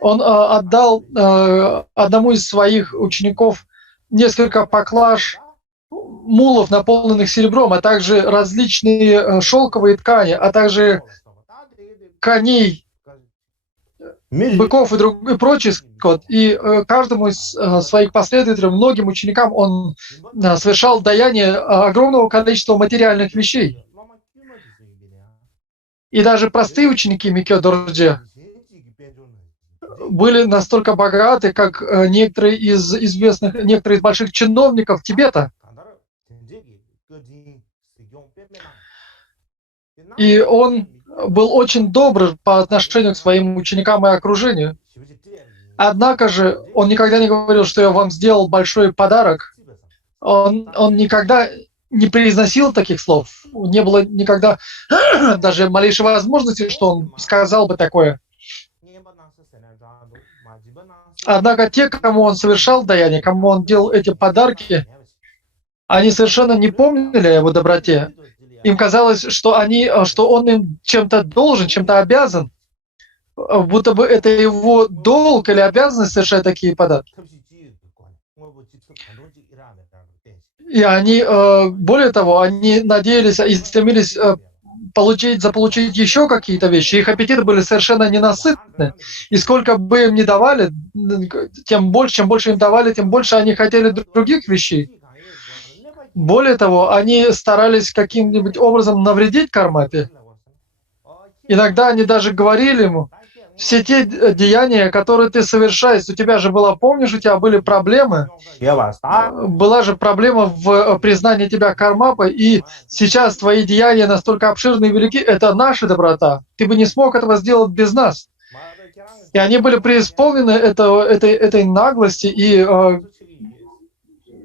Он отдал одному из своих учеников несколько поклаж мулов, наполненных серебром, а также различные шелковые ткани, а также коней, быков и прочий скот. И каждому из своих последователей, многим ученикам он совершал даяние огромного количества материальных вещей. И даже простые ученики Микё Дорджи были настолько богаты, как некоторые из больших чиновников Тибета. И он был очень добр по отношению к своим ученикам и окружению. Однако же он никогда не говорил, что я вам сделал большой подарок. Он никогда не произносил таких слов. Не было никогда даже малейшей возможности, что он сказал бы такое. Однако те, кому он совершал даяние, кому он делал эти подарки, они совершенно не помнили о его доброте. Им казалось, что он им чем-то должен, чем-то обязан, будто бы это его долг или обязанность совершать такие подарки. И они, более того, они надеялись и стремились заполучить еще какие-то вещи. Их аппетиты были совершенно ненасытны. И сколько бы им ни давали, чем больше им давали, тем больше они хотели других вещей. Более того, они старались каким-нибудь образом навредить Кармапе. Иногда они даже говорили ему: все те деяния, которые ты совершаешь, у тебя же было, помнишь, у тебя были проблемы, была же проблема в признании тебя Кармапой, и сейчас твои деяния настолько обширны и велики, это наша доброта. Ты бы не смог этого сделать без нас. И они были преисполнены этой наглости и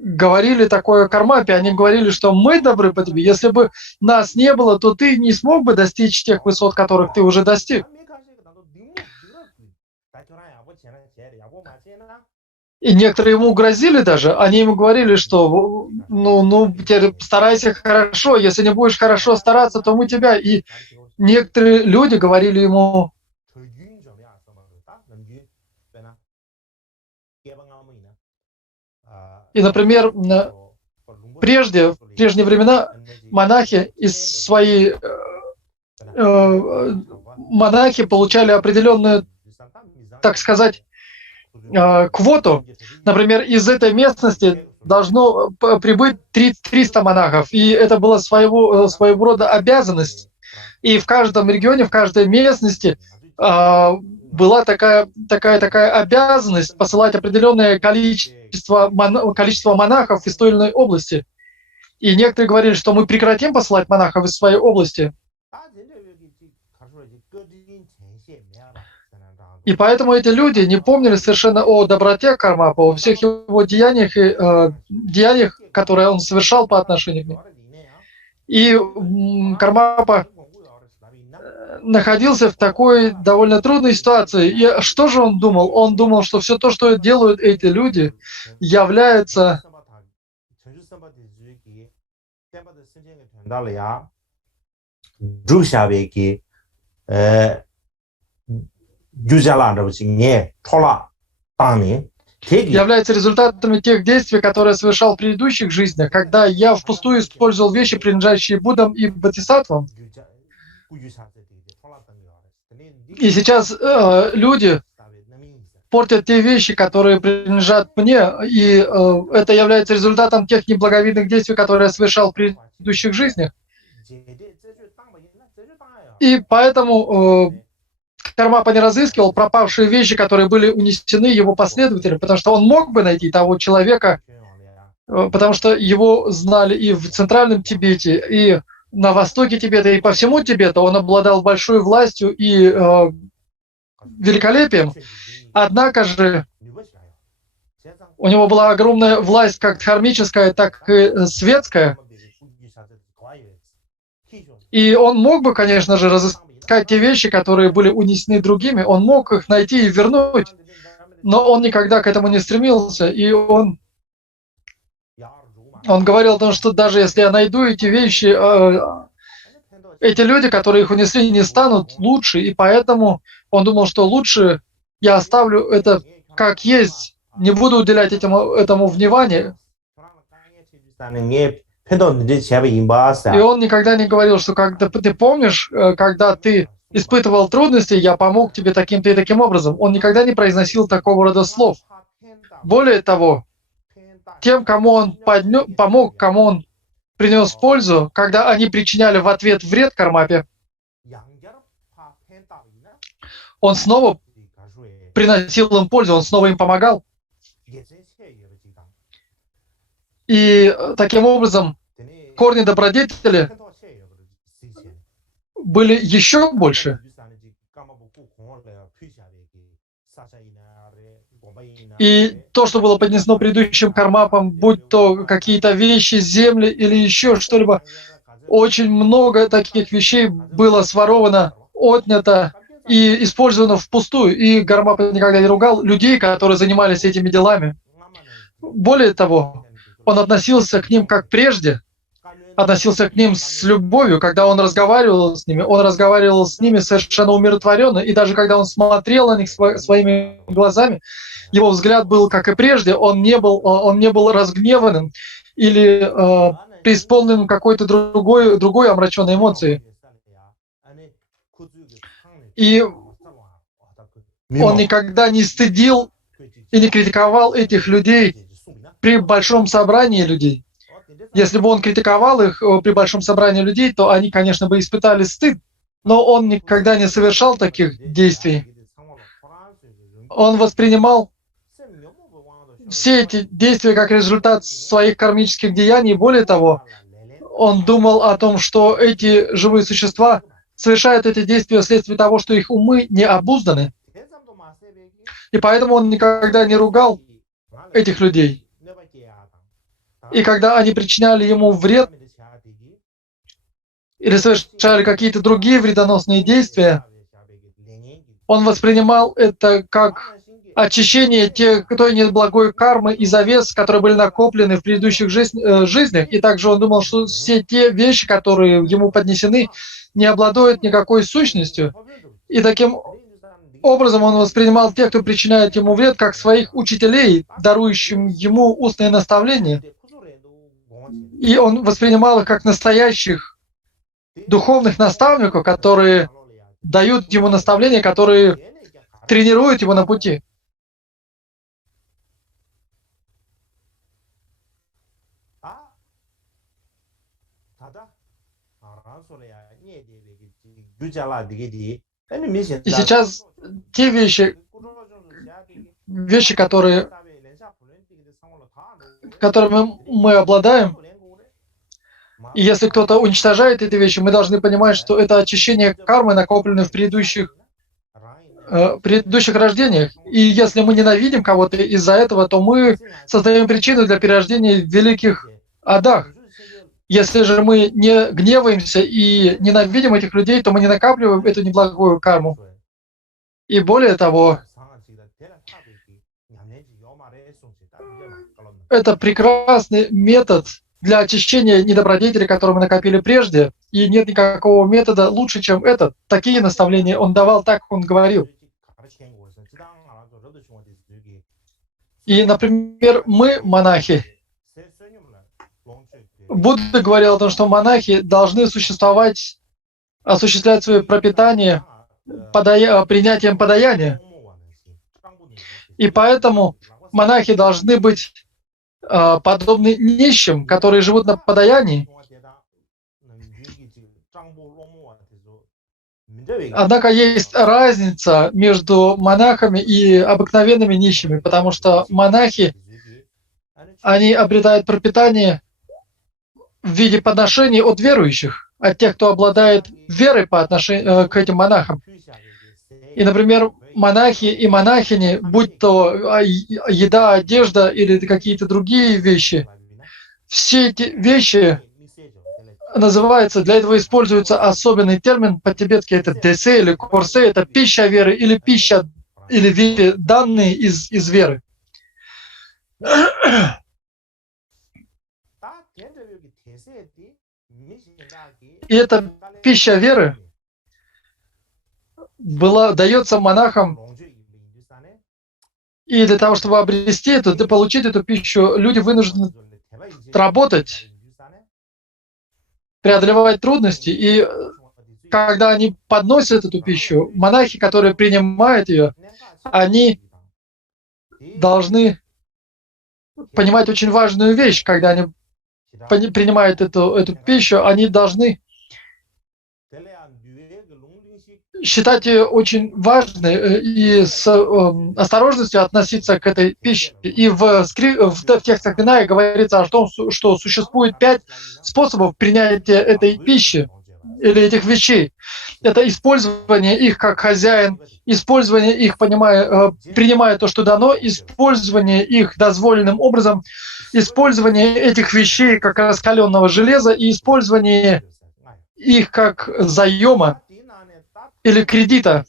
говорили такое Кармапе. Они говорили, что мы добры по тебе. Если бы нас не было, то ты не смог бы достичь тех высот, которых ты уже достиг. И некоторые ему грозили даже. Они ему говорили, что теперь старайся хорошо. Если не будешь хорошо стараться, то мы тебя. И некоторые люди говорили ему: и, например, в прежние времена монахи монахи получали определенную, так сказать, квоту. Например, из этой местности должно прибыть 300 монахов, и это была своего рода обязанность. И в каждом регионе, в каждой местности была такая обязанность посылать определенное количество монахов из той или иной области. И некоторые говорили, что мы прекратим посылать монахов из своей области. И поэтому эти люди не помнили совершенно о доброте Кармапы, о всех его деяниях, которые он совершал по отношению к ним. И Кармапа находился в такой довольно трудной ситуации. И что же он думал? Он думал, что все то, что делают эти люди, является результатами тех действий, которые я совершал в предыдущих жизнях, когда я впустую использовал вещи, принадлежащие Буддам и Бодхисаттвам. И сейчас люди портят те вещи, которые принадлежат мне, и это является результатом тех неблаговидных действий, которые я совершал в предыдущих жизнях. И поэтому Кармапа не разыскивал пропавшие вещи, которые были унесены его последователям, потому что он мог бы найти того человека, потому что его знали и в Центральном Тибете, и на востоке Тибета, и по всему Тибету. Он обладал большой властью и великолепием. Однако же у него была огромная власть как дхармическая, так и светская. И он мог бы, конечно же, разыскать те вещи, которые были унесены другими. Он мог их найти и вернуть. Но он никогда к этому не стремился. И он говорил о том, что даже если я найду эти вещи, эти люди, которые их унесли, не станут лучше. И поэтому он думал, что лучше я оставлю это как есть, не буду уделять этому внимания. И он никогда не говорил, что когда ты помнишь, когда ты испытывал трудности, я помог тебе таким-то и таким образом. Он никогда не произносил такого рода слов. Более того, тем, кому он помог, кому он принес пользу, когда они причиняли в ответ вред Кармапе, он снова приносил им пользу, он снова им помогал. И таким образом корни добродетели были еще больше. И то, что было поднесено предыдущим кармапам, будь то какие-то вещи, земли или еще что-либо, очень много таких вещей было своровано, отнято и использовано впустую. И Кармапа никогда не ругал людей, которые занимались этими делами. Более того, он относился к ним как прежде, относился к ним с любовью. Когда он разговаривал с ними совершенно умиротворенно. И даже когда он смотрел на них своими глазами, его взгляд был, как и прежде, он не был разгневанным или преисполненным какой-то другой омраченной эмоции. И он никогда не стыдил и не критиковал этих людей при большом собрании людей. Если бы он критиковал их при большом собрании людей, то они, конечно, бы испытали стыд, но он никогда не совершал таких действий. Он воспринимал все эти действия как результат своих кармических деяний. Более того, он думал о том, что эти живые существа совершают эти действия вследствие того, что их умы не обузданы. И поэтому он никогда не ругал этих людей. И когда они причиняли ему вред или совершали какие-то другие вредоносные действия, он воспринимал это как очищение той неблагой кармы и завес, которые были накоплены в предыдущих жизнях. И также он думал, что все те вещи, которые ему поднесены, не обладают никакой сущностью. И таким образом он воспринимал тех, кто причиняет ему вред, как своих учителей, дарующим ему устные наставления. И он воспринимал их как настоящих духовных наставников, которые дают ему наставления, которые тренируют его на пути. И сейчас те вещи, которыми мы обладаем, и если кто-то уничтожает эти вещи, мы должны понимать, что это очищение кармы, накопленной в предыдущих рождениях. И если мы ненавидим кого-то из-за этого, то мы создаем причину для перерождения в великих адах. Если же мы не гневаемся и ненавидим этих людей, то мы не накапливаем эту неблагую карму. И более того, это прекрасный метод для очищения недобродетелей, которые мы накопили прежде, и нет никакого метода лучше, чем этот. Такие наставления он давал, так он говорил. И, например, мы, монахи, Будда говорил о том, что монахи должны существовать, осуществлять свое пропитание принятием подаяния. И поэтому монахи должны быть подобны нищим, которые живут на подаянии. Однако есть разница между монахами и обыкновенными нищими, потому что монахи, они обретают пропитание в виде подношений от верующих, от тех, кто обладает верой по отношению к этим монахам. И, например, монахи и монахини, будь то еда, одежда или какие-то другие вещи, все эти вещи называются, для этого используется особенный термин, по-тибетски это десе или корсе, это пища веры или пища, или данные из веры. И эта пища веры дается монахам, и для того, чтобы обрести получить эту пищу, люди вынуждены работать преодолевать трудности. И когда они подносят эту пищу, монахи, которые принимают ее, они должны понимать очень важную вещь. Когда они принимают эту пищу, они должны считать ее очень важной и с осторожностью относиться к этой пище. И в текстах Виная говорится о том, что существует 5 способов принятия этой пищи или этих вещей. Это использование их как хозяин, использование их, принимая то, что дано, использование их дозволенным образом, использование этих вещей как раскаленного железа и использование их как заема или кредита.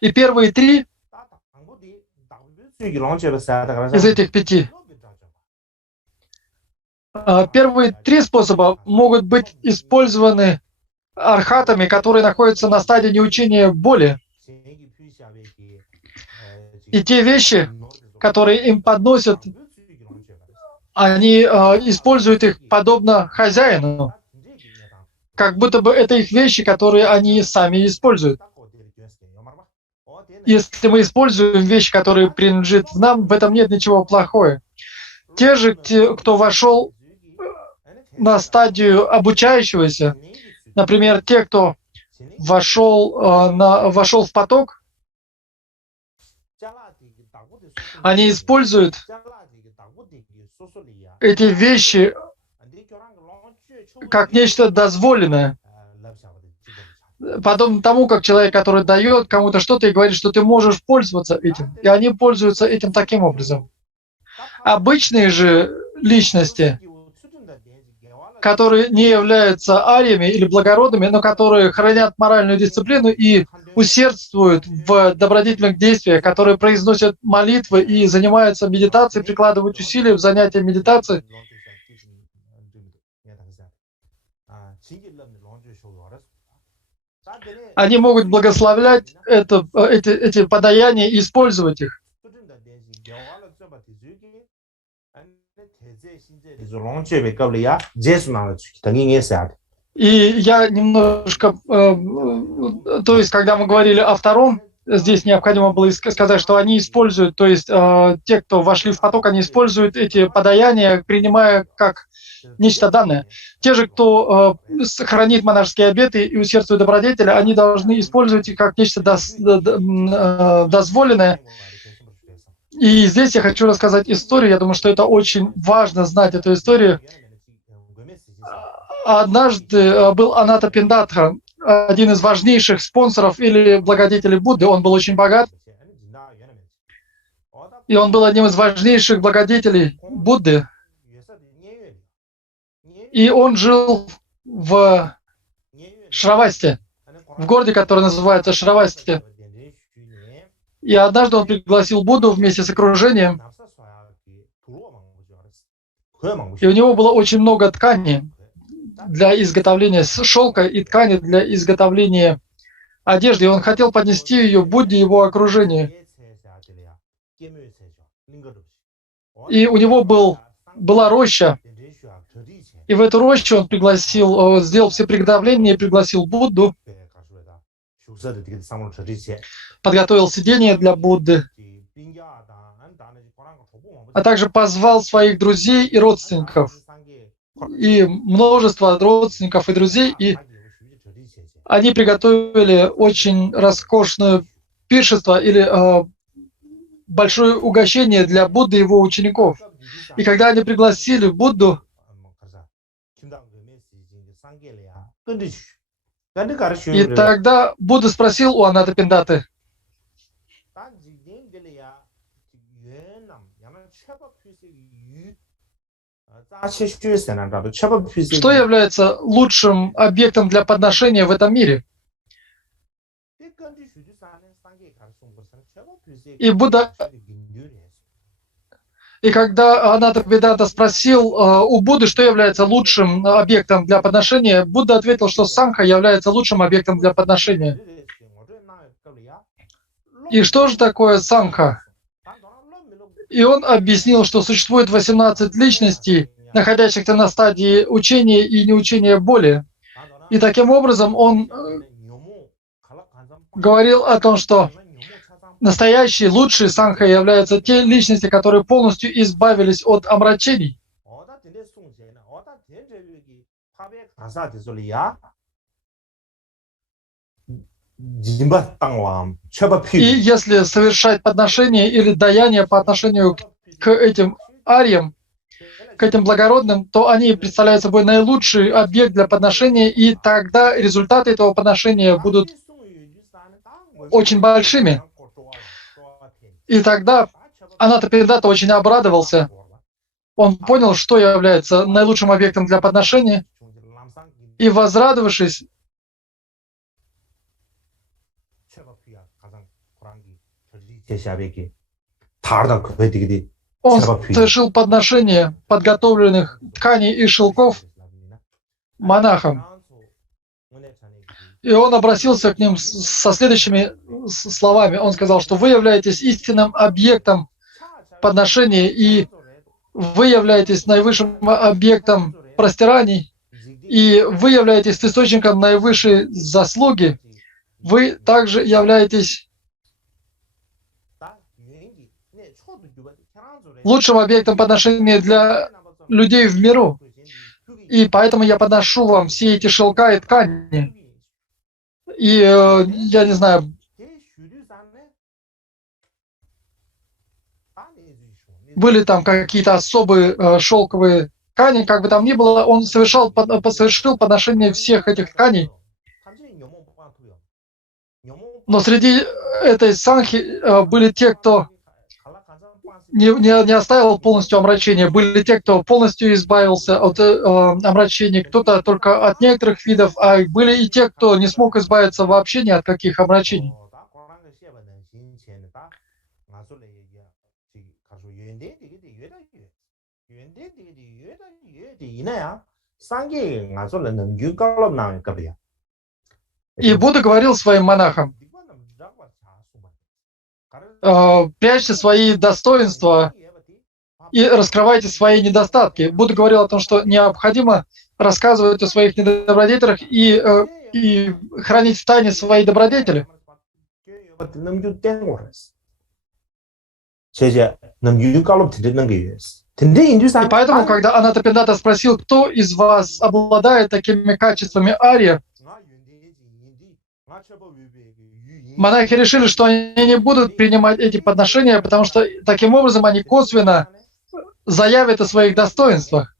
И первые 3 из этих 5. Первые 3 способа могут быть использованы архатами, которые находятся на стадии неучения боли. И те вещи, которые им подносят, они используют их подобно хозяину. Как будто бы это их вещи, которые они сами используют. Если мы используем вещи, которые принадлежат нам, в этом нет ничего плохого. Те же, кто вошел на стадию обучающегося, например, те, кто вошел в поток, они используют эти вещи как нечто дозволенное. Подобно тому, как человек, который дает кому-то что-то и говорит, что ты можешь пользоваться этим. И они пользуются этим таким образом. Обычные же личности, которые не являются ариями или благородными, но которые хранят моральную дисциплину и усердствуют в добродетельных действиях, которые произносят молитвы и занимаются медитацией, прикладывают усилия в занятии медитацией, они могут благословлять эти подаяния и использовать их. И я немножко, то есть, когда мы говорили о втором, здесь необходимо было сказать, что они используют, то есть те, кто вошли в поток, они используют эти подаяния, принимая как нечто данное. Те же, кто хранит монашеские обеты и усердствует добродетели, они должны использовать их как нечто дозволенное. И здесь я хочу рассказать историю. Я думаю, что это очень важно знать эту историю. Однажды был Анатта Пиндатха, один из важнейших спонсоров или благодетелей Будды. Он был очень богат. И он был одним из важнейших благодетелей Будды. И он жил в Шравасте, в городе, который называется Шравасте. И однажды он пригласил Будду вместе с окружением. И у него было очень много ткани для изготовления шелка и ткани для изготовления одежды. И он хотел поднести ее Будде и его окружению. И у него была роща. И в эту рощу он сделал все приготовления и пригласил Будду, подготовил сидение для Будды, а также позвал своих друзей и родственников, и множество родственников и друзей, и они приготовили очень роскошное пиршество или большое угощение для Будды и его учеников. И когда они пригласили Будду, и тогда Будда спросил у Анатта Пиндаты: что является лучшим объектом для подношения в этом мире? И когда Анатта Пиндата спросил у Будды, что является лучшим объектом для подношения, Будда ответил, что Сангха является лучшим объектом для подношения. И что же такое Сангха? И он объяснил, что существует 18 личностей, находящихся на стадии учения и неучения более. И таким образом он говорил о том, что настоящие, лучшие сангха являются те личности, которые полностью избавились от омрачений. И если совершать подношение или даяние по отношению к этим ариям, к этим благородным, то они представляют собой наилучший объект для подношения, и тогда результаты этого подношения будут очень большими. И тогда Анатапиндата очень обрадовался. Он понял, что является наилучшим объектом для подношения, и, возрадовавшись, он совершил подношение подготовленных тканей и шелков монахам. И он обратился к ним со следующими словами. Он сказал, что вы являетесь истинным объектом подношения, и вы являетесь наивысшим объектом простираний, и вы являетесь источником наивысшей заслуги. Вы также являетесь лучшим объектом подношения для людей в миру. И поэтому я подношу вам все эти шелка и ткани. И я не знаю, были там какие-то особые шелковые ткани, как бы там ни было, он совершил подношение всех этих тканей. Но среди этой сангхи были те, кто не оставил полностью омрачения. Были те, кто полностью избавился от омрачений, кто-то только от некоторых видов, а были и те, кто не смог избавиться вообще ни от каких омрачений. И Будда говорил своим монахам: прячьте свои достоинства и раскрывайте свои недостатки. Будда говорил о том, что необходимо рассказывать о своих недобродетелях и хранить в тайне свои добродетели. И поэтому, когда Анатапиндата спросил, кто из вас обладает такими качествами ария, монахи решили, что они не будут принимать эти подношения, потому что таким образом они косвенно заявят о своих достоинствах.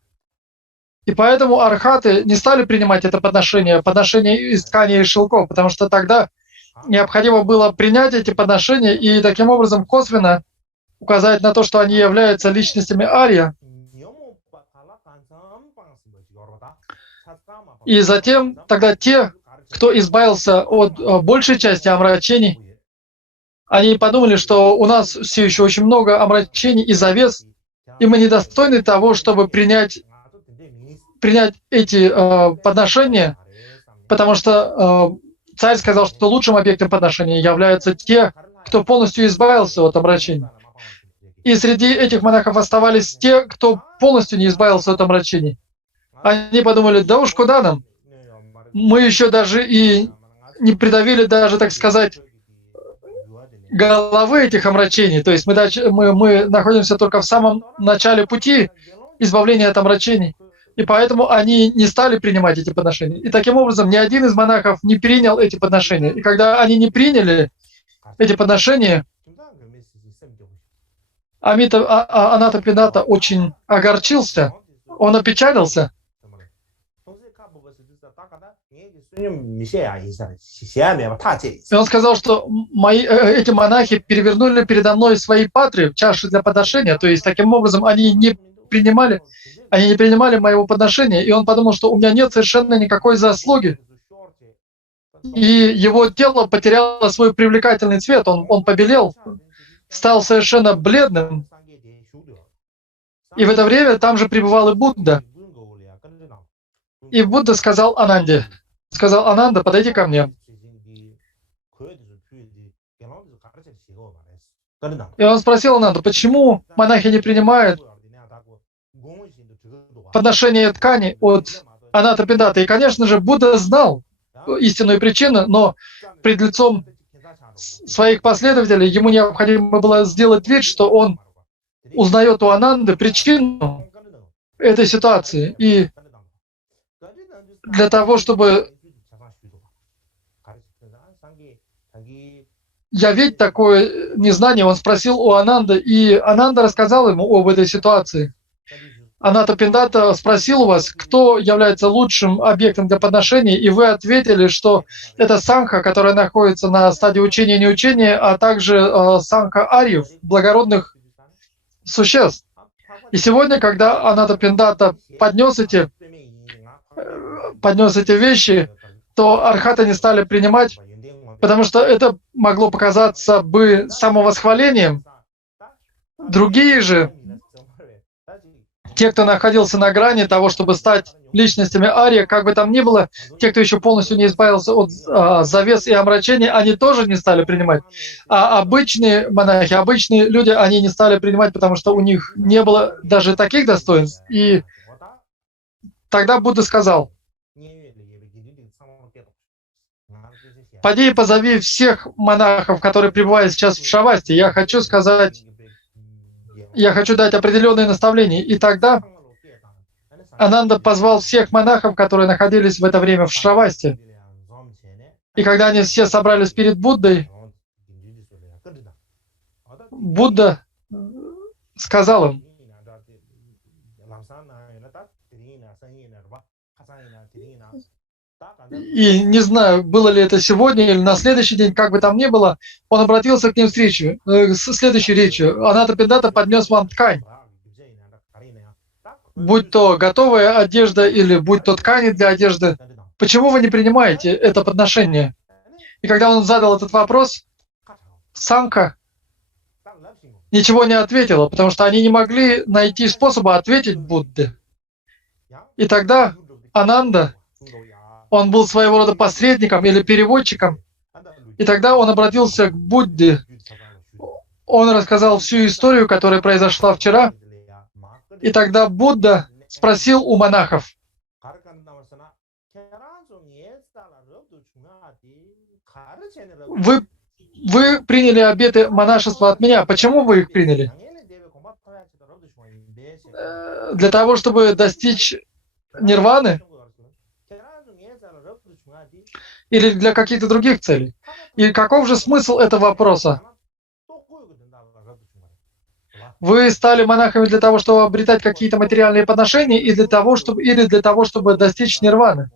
И поэтому архаты не стали принимать это подношение из тканей и шелков, потому что тогда необходимо было принять эти подношения и таким образом косвенно указать на то, что они являются личностями ария. И затем тогда те, кто избавился от большей части омрачений, они подумали, что у нас все еще очень много омрачений и завес, и мы недостойны того, чтобы принять эти подношения, потому что царь сказал, что лучшим объектом подношения являются те, кто полностью избавился от омрачений. И среди этих монахов оставались те, кто полностью не избавился от омрачений. Они подумали: да уж куда нам? Мы еще даже и не придавили даже, так сказать, головы этих омрачений. То есть мы находимся только в самом начале пути избавления от омрачений. И поэтому они не стали принимать эти подношения. И таким образом ни один из монахов не принял эти подношения. И когда они не приняли эти подношения, Анатапиндата очень огорчился, он опечалился. И он сказал, что эти монахи перевернули передо мной свои патри, чаши для подношения. То есть таким образом они не принимали моего подношения. И он подумал, что у меня нет совершенно никакой заслуги. И его тело потеряло свой привлекательный цвет, он побелел, стал совершенно бледным. И в это время там же пребывал и Будда. И Будда сказал Ананде: Ананда, подойди ко мне. И он спросил Ананду: почему монахи не принимают подношение ткани от Анатапиндата. И, конечно же, Будда знал истинную причину, но пред лицом своих последователей ему необходимо было сделать вид, что он узнает у Ананды причину этой ситуации. И для того, чтобы явить такое незнание, он спросил у Ананды, и Ананда рассказал ему об этой ситуации. Анатапиндата спросил у вас, кто является лучшим объектом для подношений, и вы ответили, что это сангха, которая находится на стадии учения и неучения, а также сангха арьев, благородных существ. И сегодня, когда Анатапиндата поднес эти вещи, то архаты не стали принимать, потому что это могло показаться бы самовосхвалением. Другие же, те, кто находился на грани того, чтобы стать личностями ария, как бы там ни было, те, кто еще полностью не избавился от завес и омрачений, они тоже не стали принимать. А обычные монахи, обычные люди, они не стали принимать, потому что у них не было даже таких достоинств. И тогда Будда сказал: «Поди и позови всех монахов, которые пребывают сейчас в Шавасти. Я хочу дать определенные наставления». И тогда Ананда позвал всех монахов, которые находились в это время в Шравасте. И когда они все собрались перед Буддой, Будда сказал им: и не знаю, было ли это сегодня или на следующий день, как бы там ни было, он обратился к ним с следующей речью: «Анатапиндата поднес вам ткань. Будь то готовая одежда или будь то ткани для одежды, почему вы не принимаете это подношение?» И когда он задал этот вопрос, Сангха ничего не ответила, потому что они не могли найти способа ответить Будде. И тогда Ананда, он был своего рода посредником или переводчиком, и тогда он обратился к Будде. Он рассказал всю историю, которая произошла вчера, и тогда Будда спросил у монахов: вы приняли обеты монашества от меня. Почему вы их приняли? Для того, чтобы достичь нирваны? Или для каких-то других целей? И каков же смысл этого вопроса? Вы стали монахами для того, чтобы обретать какие-то материальные подношения, или для того, чтобы достичь нирваны?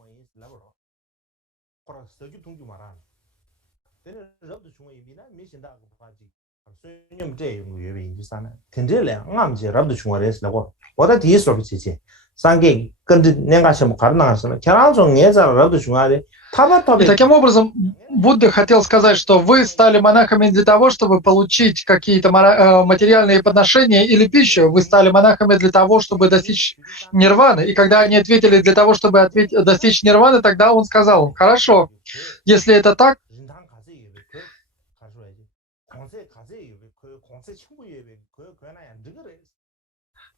И таким образом, Будда хотел сказать, что вы стали монахами не для того, чтобы получить какие-то материальные подношения или пищу. Вы стали монахами для того, чтобы достичь нирваны. И когда они ответили для того, чтобы достичь нирваны, тогда он сказал: «Хорошо, если это так,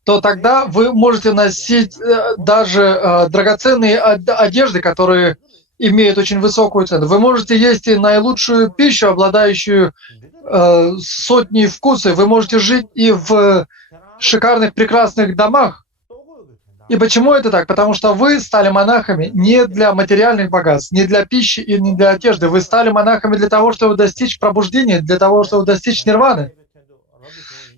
то тогда вы можете носить даже драгоценные одежды, которые имеют очень высокую цену. Вы можете есть и наилучшую пищу, обладающую сотней вкусов. Вы можете жить и в шикарных, прекрасных домах. И почему это так? Потому что вы стали монахами не для материальных богатств, не для пищи и не для одежды. Вы стали монахами для того, чтобы достичь пробуждения, для того, чтобы достичь нирваны.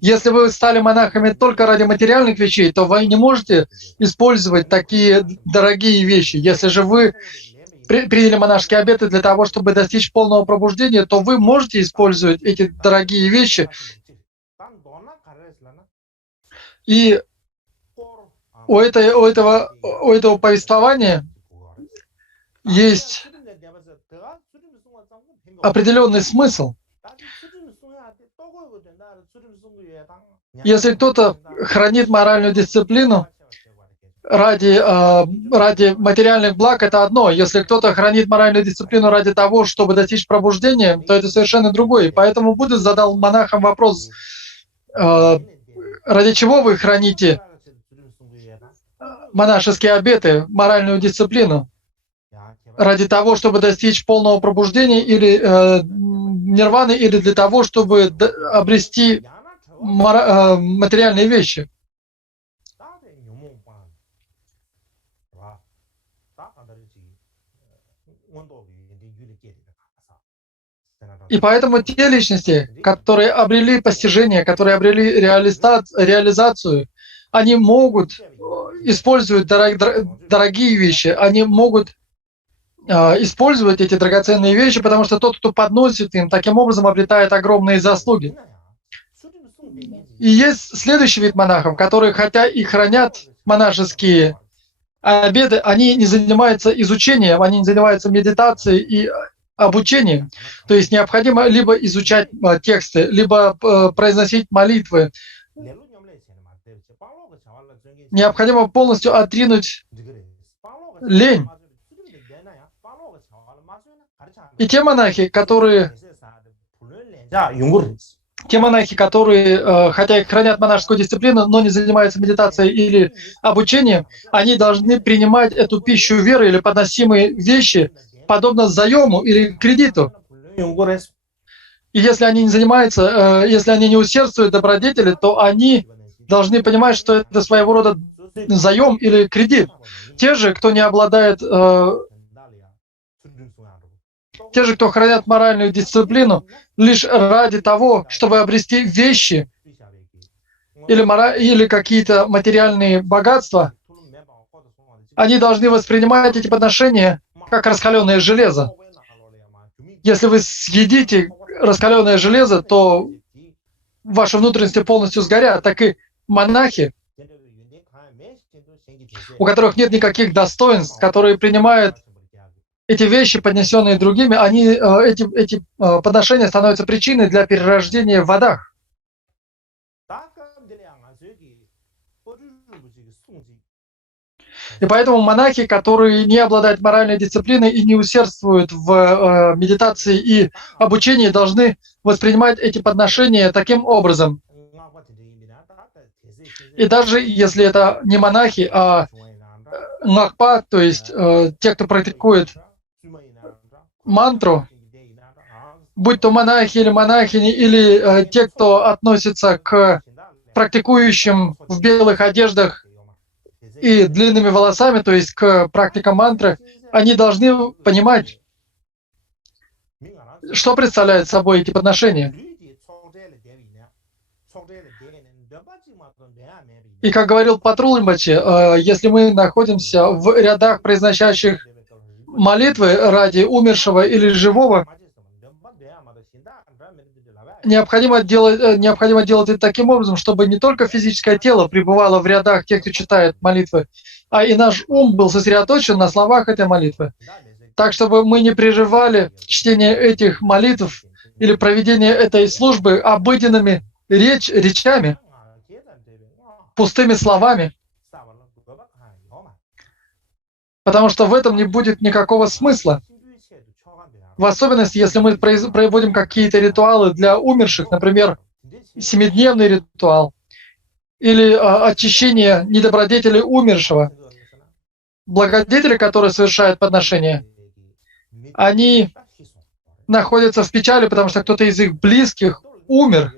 Если вы стали монахами только ради материальных вещей, то вы не можете использовать такие дорогие вещи. Если же вы приняли монашеские обеты для того, чтобы достичь полного пробуждения, то вы можете использовать эти дорогие вещи. И у этого повествования есть определенный смысл. Если кто-то хранит моральную дисциплину ради материальных благ, это одно. Если кто-то хранит моральную дисциплину ради того, чтобы достичь пробуждения, то это совершенно другое. И поэтому Будда задал монахам вопрос: ради чего вы храните монашеские обеты, моральную дисциплину ради того, чтобы достичь полного пробуждения или нирваны, или для того, чтобы обрести материальные вещи. И поэтому те личности, которые обрели постижение, которые обрели реализацию, они могут использовать дорогие вещи, они могут использовать эти драгоценные вещи, потому что тот, кто подносит им, таким образом обретает огромные заслуги. И есть следующий вид монахов, которые, хотя и хранят монашеские обеты, они не занимаются изучением, они не занимаются медитацией и обучением. То есть необходимо либо изучать тексты, либо произносить молитвы. Необходимо полностью отринуть лень. И те монахи, которые, хотя и хранят монашескую дисциплину, но не занимаются медитацией или обучением, они должны принимать эту пищу веры или подносимые вещи, подобно заему или кредиту. И если они не занимаются, если они не усердствуют в добродетели, то они должны понимать, что это своего рода заем или кредит. Те же, кто не обладает, те же, кто хранят моральную дисциплину лишь ради того, чтобы обрести вещи или какие-то материальные богатства, они должны воспринимать эти подношения как раскаленное железо. Если вы съедите раскаленное железо, то ваши внутренности полностью сгорят. Так и монахи, у которых нет никаких достоинств, которые принимают эти вещи, поднесенные другими, эти подношения становятся причиной для перерождения в водах. И поэтому монахи, которые не обладают моральной дисциплиной и не усердствуют в медитации и обучении, должны воспринимать эти подношения таким образом. И даже если это не монахи, а ngakpa, то есть те, кто практикует мантру, будь то монахи или монахини, или те, кто относится к практикующим в белых одеждах и длинными волосами, то есть к практикам мантры, они должны понимать, что представляют собой эти подношения. И как говорил Патрул Римпоче, если мы находимся в рядах, произносящих молитвы ради умершего или живого, необходимо делать это таким образом, чтобы не только физическое тело пребывало в рядах тех, кто читает молитвы, а и наш ум был сосредоточен на словах этой молитвы. Так, чтобы мы не прерывали чтение этих молитв или проведение этой службы обыденными речами, пустыми словами, потому что в этом не будет никакого смысла. В особенности, если мы проводим какие-то ритуалы для умерших, например, 7-дневный ритуал, или очищение недобродетелей умершего. Благодетели, которые совершают подношения, они находятся в печали, потому что кто-то из их близких умер.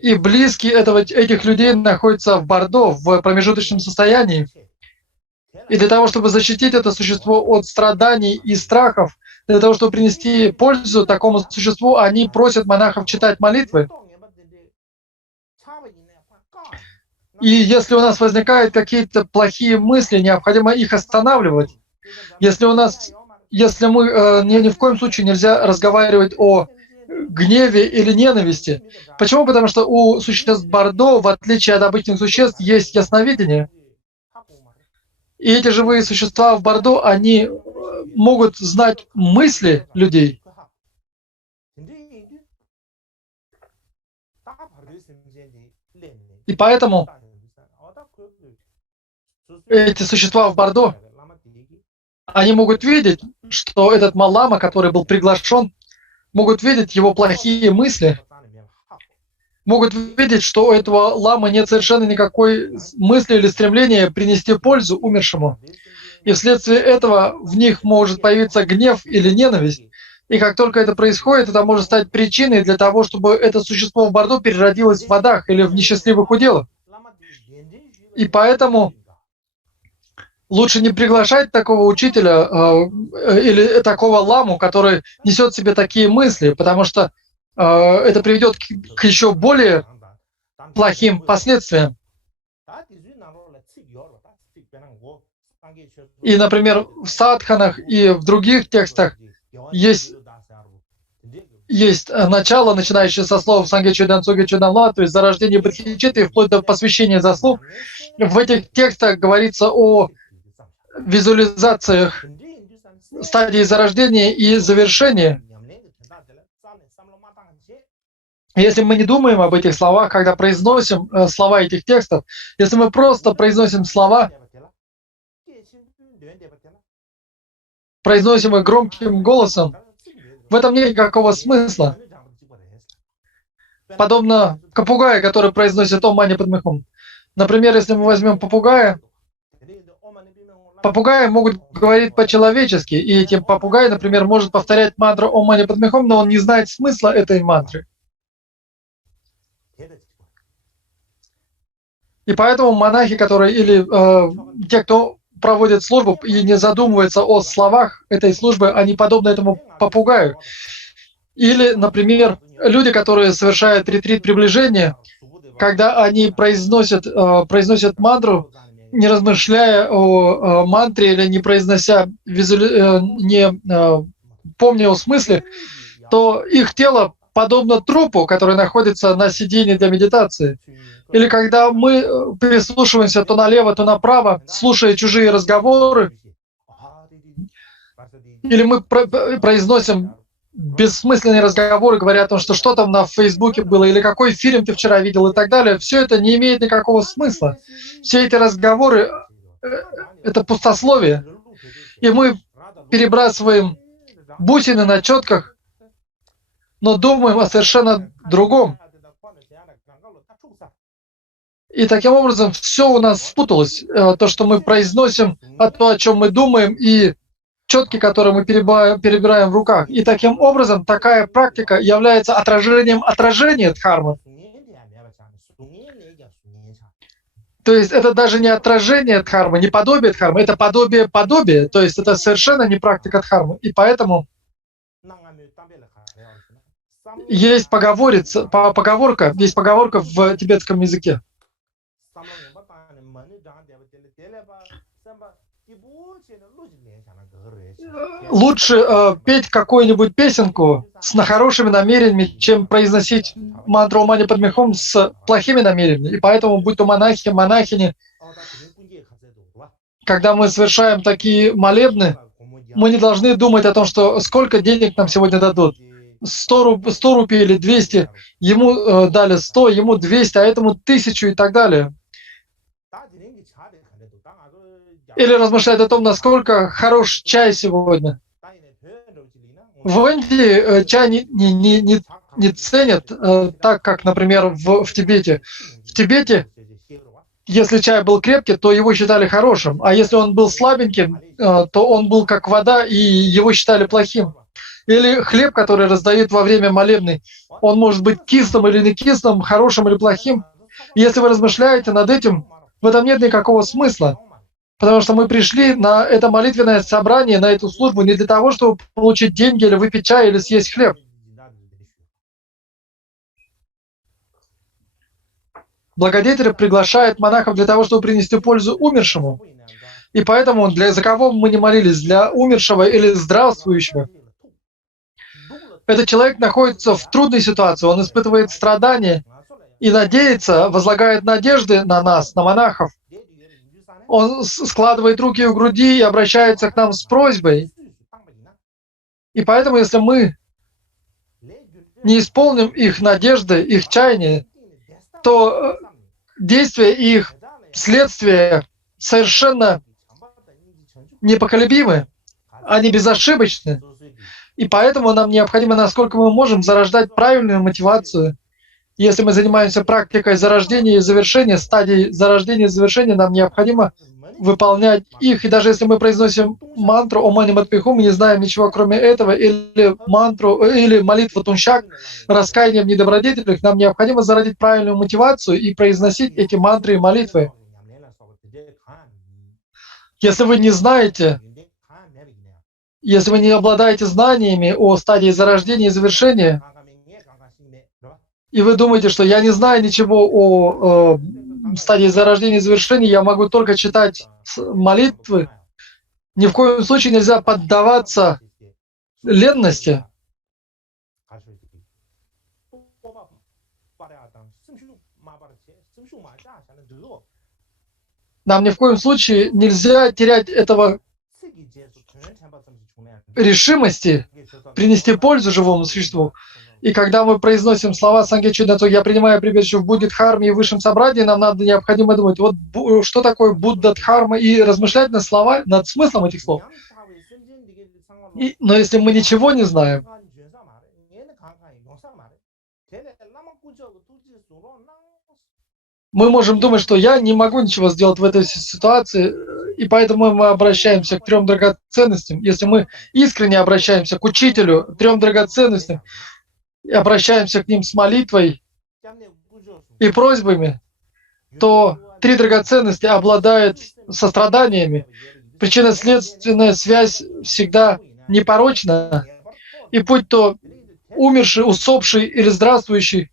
И близкие этих людей находятся в Бордо, в промежуточном состоянии. И для того, чтобы защитить это существо от страданий и страхов, для того, чтобы принести пользу такому существу, они просят монахов читать молитвы. И если у нас возникают какие-то плохие мысли, необходимо их останавливать. Если мы ни в коем случае нельзя разговаривать о гневе или ненависти. Почему? Потому что у существ Бордо, в отличие от обычных существ, есть ясновидение. И эти живые существа в Бордо, они могут знать мысли людей. И поэтому эти существа в Бордо, они могут видеть, что этот Маллама, который был приглашен, могут видеть его плохие мысли. могут видеть, что у этого ламы нет совершенно никакой мысли или стремления принести пользу умершему. И вследствие этого в них может появиться гнев или ненависть. И как только это происходит, это может стать причиной для того, чтобы это существо в Бордо переродилось в водах или в несчастливых уделах. И поэтому лучше не приглашать такого учителя или такого ламу, который несет в себе такие мысли, потому что это приведет к еще более плохим последствиям. И, например, в садханах и в других текстах есть начало, начинающее со слов «Санге Чудан Суге Чудамла», то есть зарождение Бодхичитты, вплоть до посвящения заслуг. В этих текстах говорится о визуализациях стадии зарождения и завершения. Если мы не думаем об этих словах, когда произносим слова этих текстов, если мы просто произносим слова, произносим их громким голосом, в этом нет никакого смысла. Подобно попугаю, который произносит «Ом Мани Падме Хум». Например, если мы возьмем попугая, попугаи могут говорить по-человечески, и этим попугай, например, может повторять мантру «Ом Мани Падме Хум», но он не знает смысла этой мантры. И поэтому монахи, которые или те, кто проводит службу и не задумывается о словах этой службы, они подобны этому попугаю. Или, например, люди, которые совершают ретрит приближения, когда они произносят мантру, не размышляя о мантре или не произнося, не помня о смысле, то их тело подобно трупу, который находится на сиденье для медитации. Или когда мы переслушиваемся то налево, то направо, слушая чужие разговоры, или мы произносим бессмысленные разговоры, говоря о том, что там на Фейсбуке было, или какой фильм ты вчера видел и так далее, все это не имеет никакого смысла. Все эти разговоры — это пустословие. И мы перебрасываем бусины на четках, но думаем о совершенно другом. И таким образом все у нас спуталось. То, что мы произносим, то, о чем мы думаем, и четки, которые мы перебираем в руках. И таким образом такая практика является отражением отражения дхармы. То есть это даже не отражение дхармы, не подобие дхармы, это подобие подобия. То есть это совершенно не практика дхармы. И поэтому есть поговорка в тибетском языке. Лучше петь какую-нибудь песенку с хорошими намерениями, чем произносить мантру Ом Мани Падме Хум с плохими намерениями. И поэтому, будь то монахи, монахини, когда мы совершаем такие молебны, мы не должны думать о том, что сколько денег нам сегодня дадут. 100 рупий или 200, ему дали 100, ему 200, а этому 1000 и так далее. Или размышлять о том, насколько хорош чай сегодня. В Индии чай не ценят так, как, например, в Тибете. В Тибете, если чай был крепкий, то его считали хорошим, а если он был слабеньким, то он был как вода, и его считали плохим. Или хлеб, который раздают во время молебной, он может быть кислым или не кислым, хорошим или плохим. И если вы размышляете над этим, в этом нет никакого смысла. Потому что мы пришли на это молитвенное собрание, на эту службу не для того, чтобы получить деньги или выпить чай или съесть хлеб. Благодетель приглашает монахов для того, чтобы принести пользу умершему. И поэтому за кого мы не молились, для умершего или здравствующего. Этот человек находится в трудной ситуации, он испытывает страдания и надеется, возлагает надежды на нас, на монахов. Он складывает руки у груди и обращается к нам с просьбой. И поэтому, если мы не исполним их надежды, их чаяния, то действия их, следствия совершенно непоколебимы, они безошибочны. И поэтому нам необходимо, насколько мы можем, зарождать правильную мотивацию Если мы занимаемся практикой зарождения и завершения, стадий зарождения и завершения, нам необходимо выполнять их. И даже если мы произносим мантру «Ом Мани Падме Хум», мы не знаем ничего кроме этого, или мантру, или молитву «Туншак», раскаяние в недобродетелях, нам необходимо зародить правильную мотивацию и произносить эти мантры и молитвы. Если вы не знаете, если вы не обладаете знаниями о стадии зарождения и завершения, и вы думаете, что я не знаю ничего о стадии зарождения и завершения, я могу только читать молитвы, ни в коем случае нельзя поддаваться ленности. Нам ни в коем случае нельзя терять этого решимости принести пользу живому существу. И когда мы произносим слова Сангечудато, я принимаю прибежище в Буддха-дхарме и высшем собрании, нам надо необходимо думать, вот что такое Будда-дхарма, и размышлять над смыслом этих слов. Но если мы ничего не знаем, мы можем думать, что я не могу ничего сделать в этой ситуации, и поэтому мы обращаемся к 3 драгоценностям. Если мы искренне обращаемся к учителю 3 драгоценностям, и обращаемся к ним с молитвой и просьбами, то 3 драгоценности обладают состраданиями. Причинно-следственная связь всегда непорочна. И будь то умерший, усопший или здравствующий,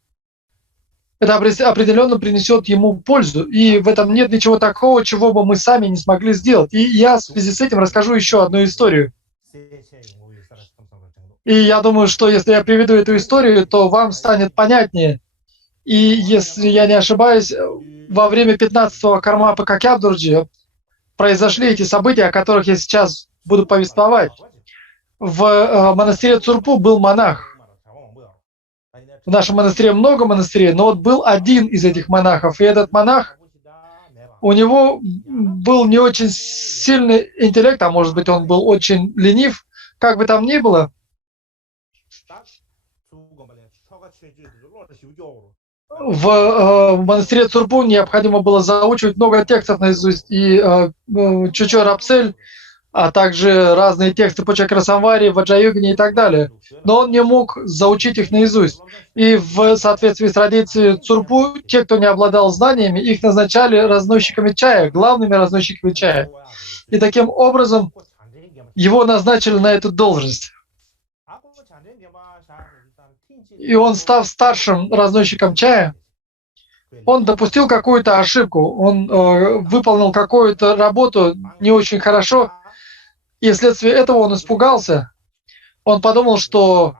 это определенно принесет ему пользу. И в этом нет ничего такого, чего бы мы сами не смогли сделать. И я в связи с этим расскажу еще одну историю. И я думаю, что если я приведу эту историю, то вам станет понятнее. И если я не ошибаюсь, во время 15-го Кармапа Какябдурджи произошли эти события, о которых я сейчас буду повествовать. В монастыре Цурпу был монах. В нашем монастыре много монастырей, но вот был один из этих монахов. И этот монах, у него был не очень сильный интеллект, а может быть он был очень ленив, как бы там ни было. В монастыре Цурпу необходимо было заучивать много текстов наизусть, и Чучо Рапсель, а также разные тексты по Чакрасамваре, Ваджайогине и так далее. Но он не мог заучить их наизусть. И в соответствии с традицией Цурпу, те, кто не обладал знаниями, их назначали разносчиками чая, главными разносчиками чая. И таким образом его назначили на эту должность. И он, став старшим разносчиком чая, он допустил какую-то ошибку, он выполнил какую-то работу не очень хорошо, и вследствие этого он испугался. Он подумал, что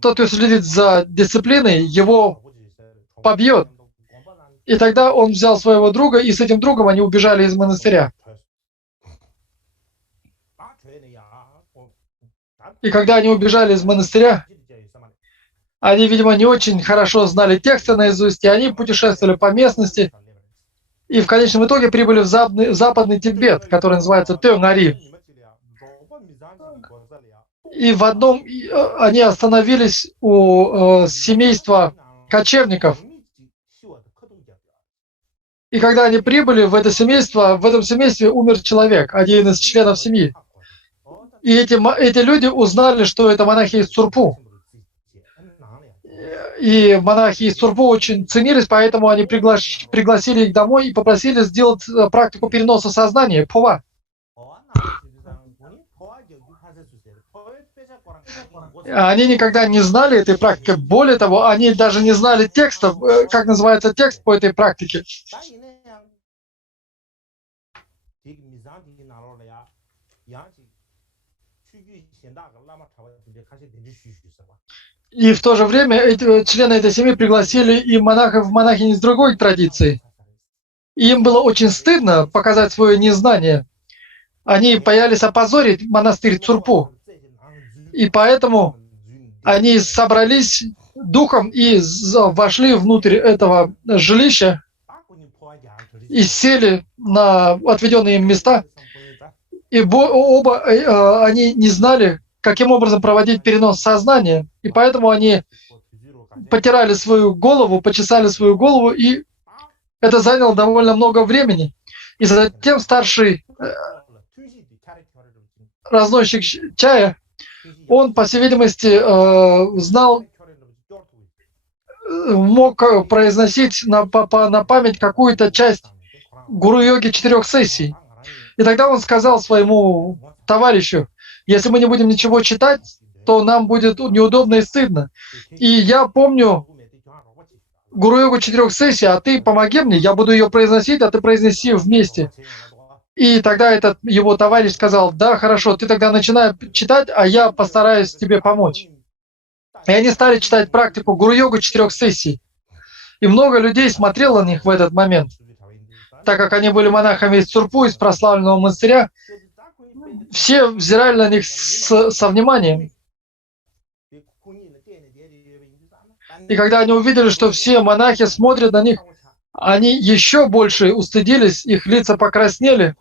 тот, кто следит за дисциплиной, его побьет. И тогда он взял своего друга, и с этим другом они убежали из монастыря. И когда они убежали из монастыря, они, видимо, не очень хорошо знали тексты наизусть, и они путешествовали по местности, и в конечном итоге прибыли в западный Тибет, который называется Тёнгари. И в одном они остановились у семейства кочевников. И когда они прибыли в это семейство, в этом семействе умер человек, один из членов семьи. И эти люди узнали, что это монахи из Цурпу. И монахи из Цурпу очень ценились, поэтому они пригласили их домой и попросили сделать практику переноса сознания, пова. Они никогда не знали этой практики. Более того, они даже не знали текстов, как называется текст по этой практике. И в то же время члены этой семьи пригласили и монахов, монахинь из другой традиции. И им было очень стыдно показать свое незнание. Они боялись опозорить монастырь Цурпу. И поэтому они собрались духом и вошли внутрь этого жилища и сели на отведенные им места. И оба они не знали, каким образом проводить перенос сознания. И поэтому они потирали свою голову, почесали свою голову, и это заняло довольно много времени. И затем старший разносчик чая, он, по всей видимости, знал, мог произносить на память какую-то часть гуру-йоги 4 сессий. И тогда он сказал своему товарищу: если мы не будем ничего читать, то нам будет неудобно и стыдно. И я помню гуру-йогу 4 сессий, а ты помоги мне, я буду ее произносить, а ты произнеси вместе. И тогда этот его товарищ сказал: да, хорошо, ты тогда начинай читать, а я постараюсь тебе помочь. И они стали читать практику гуру-йогу 4 сессий. И много людей смотрело на них в этот момент. Так как они были монахами из Цурпу, из прославленного монастыря, все взирали на них со вниманием. И когда они увидели, что все монахи смотрят на них, они еще больше устыдились, их лица покраснели,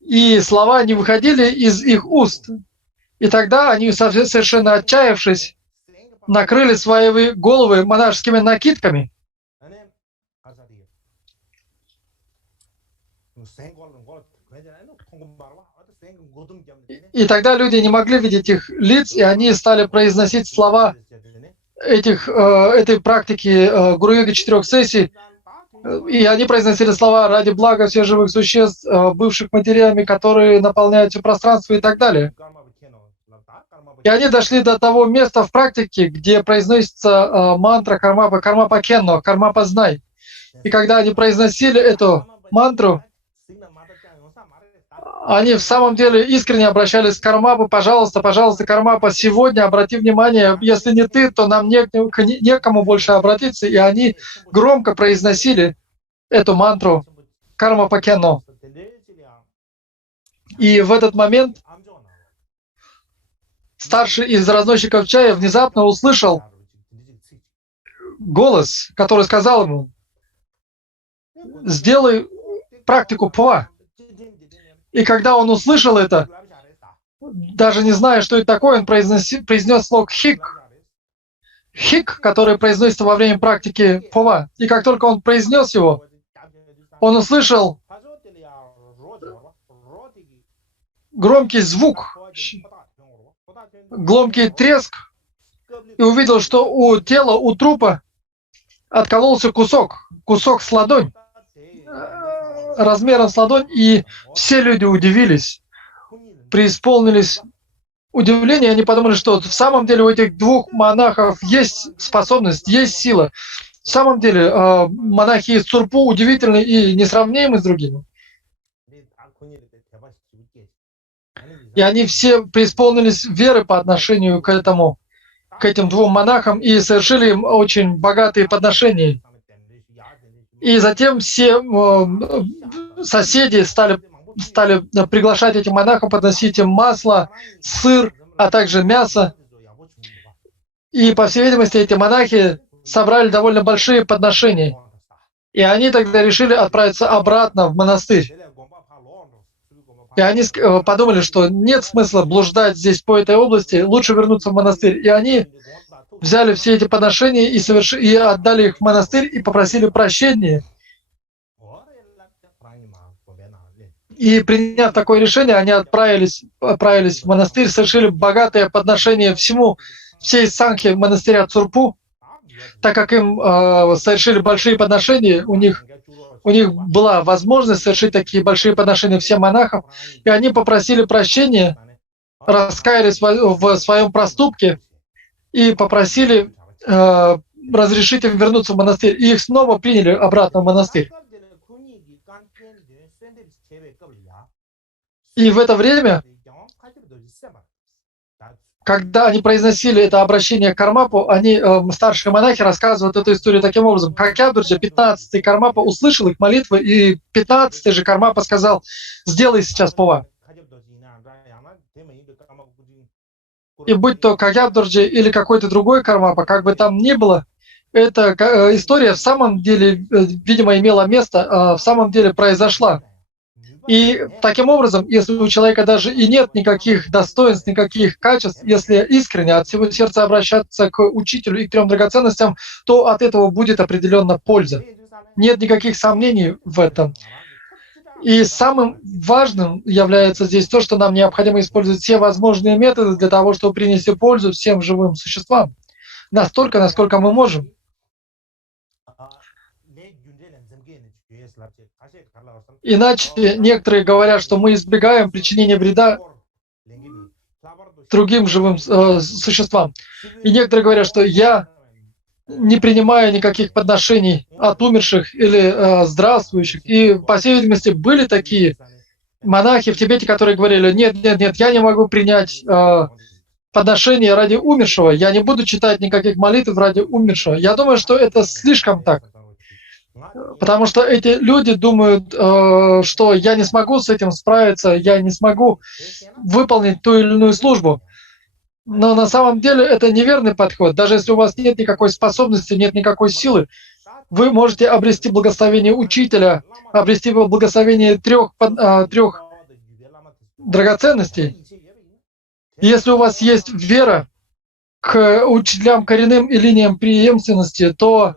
и слова не выходили из их уст. И тогда они, совершенно отчаявшись, накрыли свои головы монашескими накидками. И тогда люди не могли видеть их лиц, и они стали произносить слова этой практики гуру-йоги 4 сессий. И они произносили слова ради блага всех живых существ, бывших матерями, которые наполняют все пространство и так далее. И они дошли до того места в практике, где произносится мантра Кармапа, Кармапа Кенно, Кармапа знай. И когда они произносили эту мантру, они в самом деле искренне обращались к Кармапу: пожалуйста, пожалуйста, Кармапа, сегодня обрати внимание, если не ты, то нам некому больше обратиться. И они громко произносили эту мантру Кармапа Кенно. И в этот момент старший из разносчиков чая внезапно услышал голос, который сказал ему: сделай практику Пва. И когда он услышал это, даже не зная, что это такое, он произнес слог «хик». «Хик», который произносится во время практики Пва. И как только он произнес его, он услышал громкий звук, громкий треск, и увидел, что у тела, у трупа откололся кусок с ладонь, размером с ладонь, и все люди удивились, преисполнились удивления, они подумали, что в самом деле у этих двух монахов есть способность, есть сила. В самом деле монахи из Цурпу удивительны и несравнимы с другими. И они все преисполнились веры по отношению к этим двум монахам и совершили им очень богатые подношения. И затем все соседи стали приглашать этих монахов, подносить им масло, сыр, а также мясо. И, по всей видимости, эти монахи собрали довольно большие подношения. И они тогда решили отправиться обратно в монастырь. И они подумали, что нет смысла блуждать здесь по этой области, лучше вернуться в монастырь. И они взяли все эти подношения и отдали их в монастырь и попросили прощения. И приняв такое решение, они отправились в монастырь, совершили богатое подношение всей санхи монастыря Цурпу, так как им совершили большие подношения, у них была возможность совершить такие большие подношения всем монахам, и они попросили прощения, раскаялись в своем проступке и попросили разрешить им вернуться в монастырь. И их снова приняли обратно в монастырь. И в это время, когда они произносили это обращение к Кармапу, старшие монахи, рассказывают эту историю таким образом. Какябдурджа, 15-й Кармапа, услышал их молитвы, и 15-й же Кармапа сказал: сделай сейчас Пва. И будь то Какябдурджа или какой-то другой Кармапа, как бы там ни было, эта история в самом деле, видимо, имела место, в самом деле произошла. И таким образом, если у человека даже и нет никаких достоинств, никаких качеств, если искренне от всего сердца обращаться к учителю и к 3 драгоценностям, то от этого будет определенно польза. Нет никаких сомнений в этом. И самым важным является здесь то, что нам необходимо использовать все возможные методы для того, чтобы принести пользу всем живым существам. Настолько, насколько мы можем. Иначе некоторые говорят, что мы избегаем причинения вреда другим живым существам. И некоторые говорят, что я не принимаю никаких подношений от умерших или здравствующих. И, по всей видимости, были такие монахи в Тибете, которые говорили: нет, я не могу принять подношения ради умершего, я не буду читать никаких молитв ради умершего. Я думаю, что это слишком так. Потому что эти люди думают, что я не смогу с этим справиться, я не смогу выполнить ту или иную службу. Но на самом деле это неверный подход. Даже если у вас нет никакой способности, нет никакой силы, вы можете обрести благословение учителя, обрести благословение трех драгоценностей. Если у вас есть вера к учителям коренным и линиям преемственности, то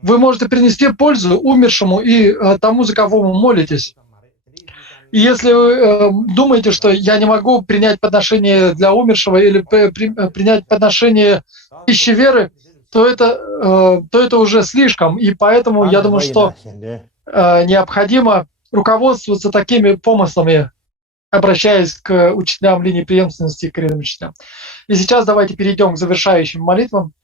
вы можете принести пользу умершему и тому, за кого вы молитесь. И если вы думаете, что я не могу принять подношение для умершего или принять подношение пищи веры, то это уже слишком. И поэтому я думаю, что необходимо руководствоваться такими помыслами, обращаясь к учителям линии преемственности и коренным учителям. И сейчас давайте перейдем к завершающим молитвам.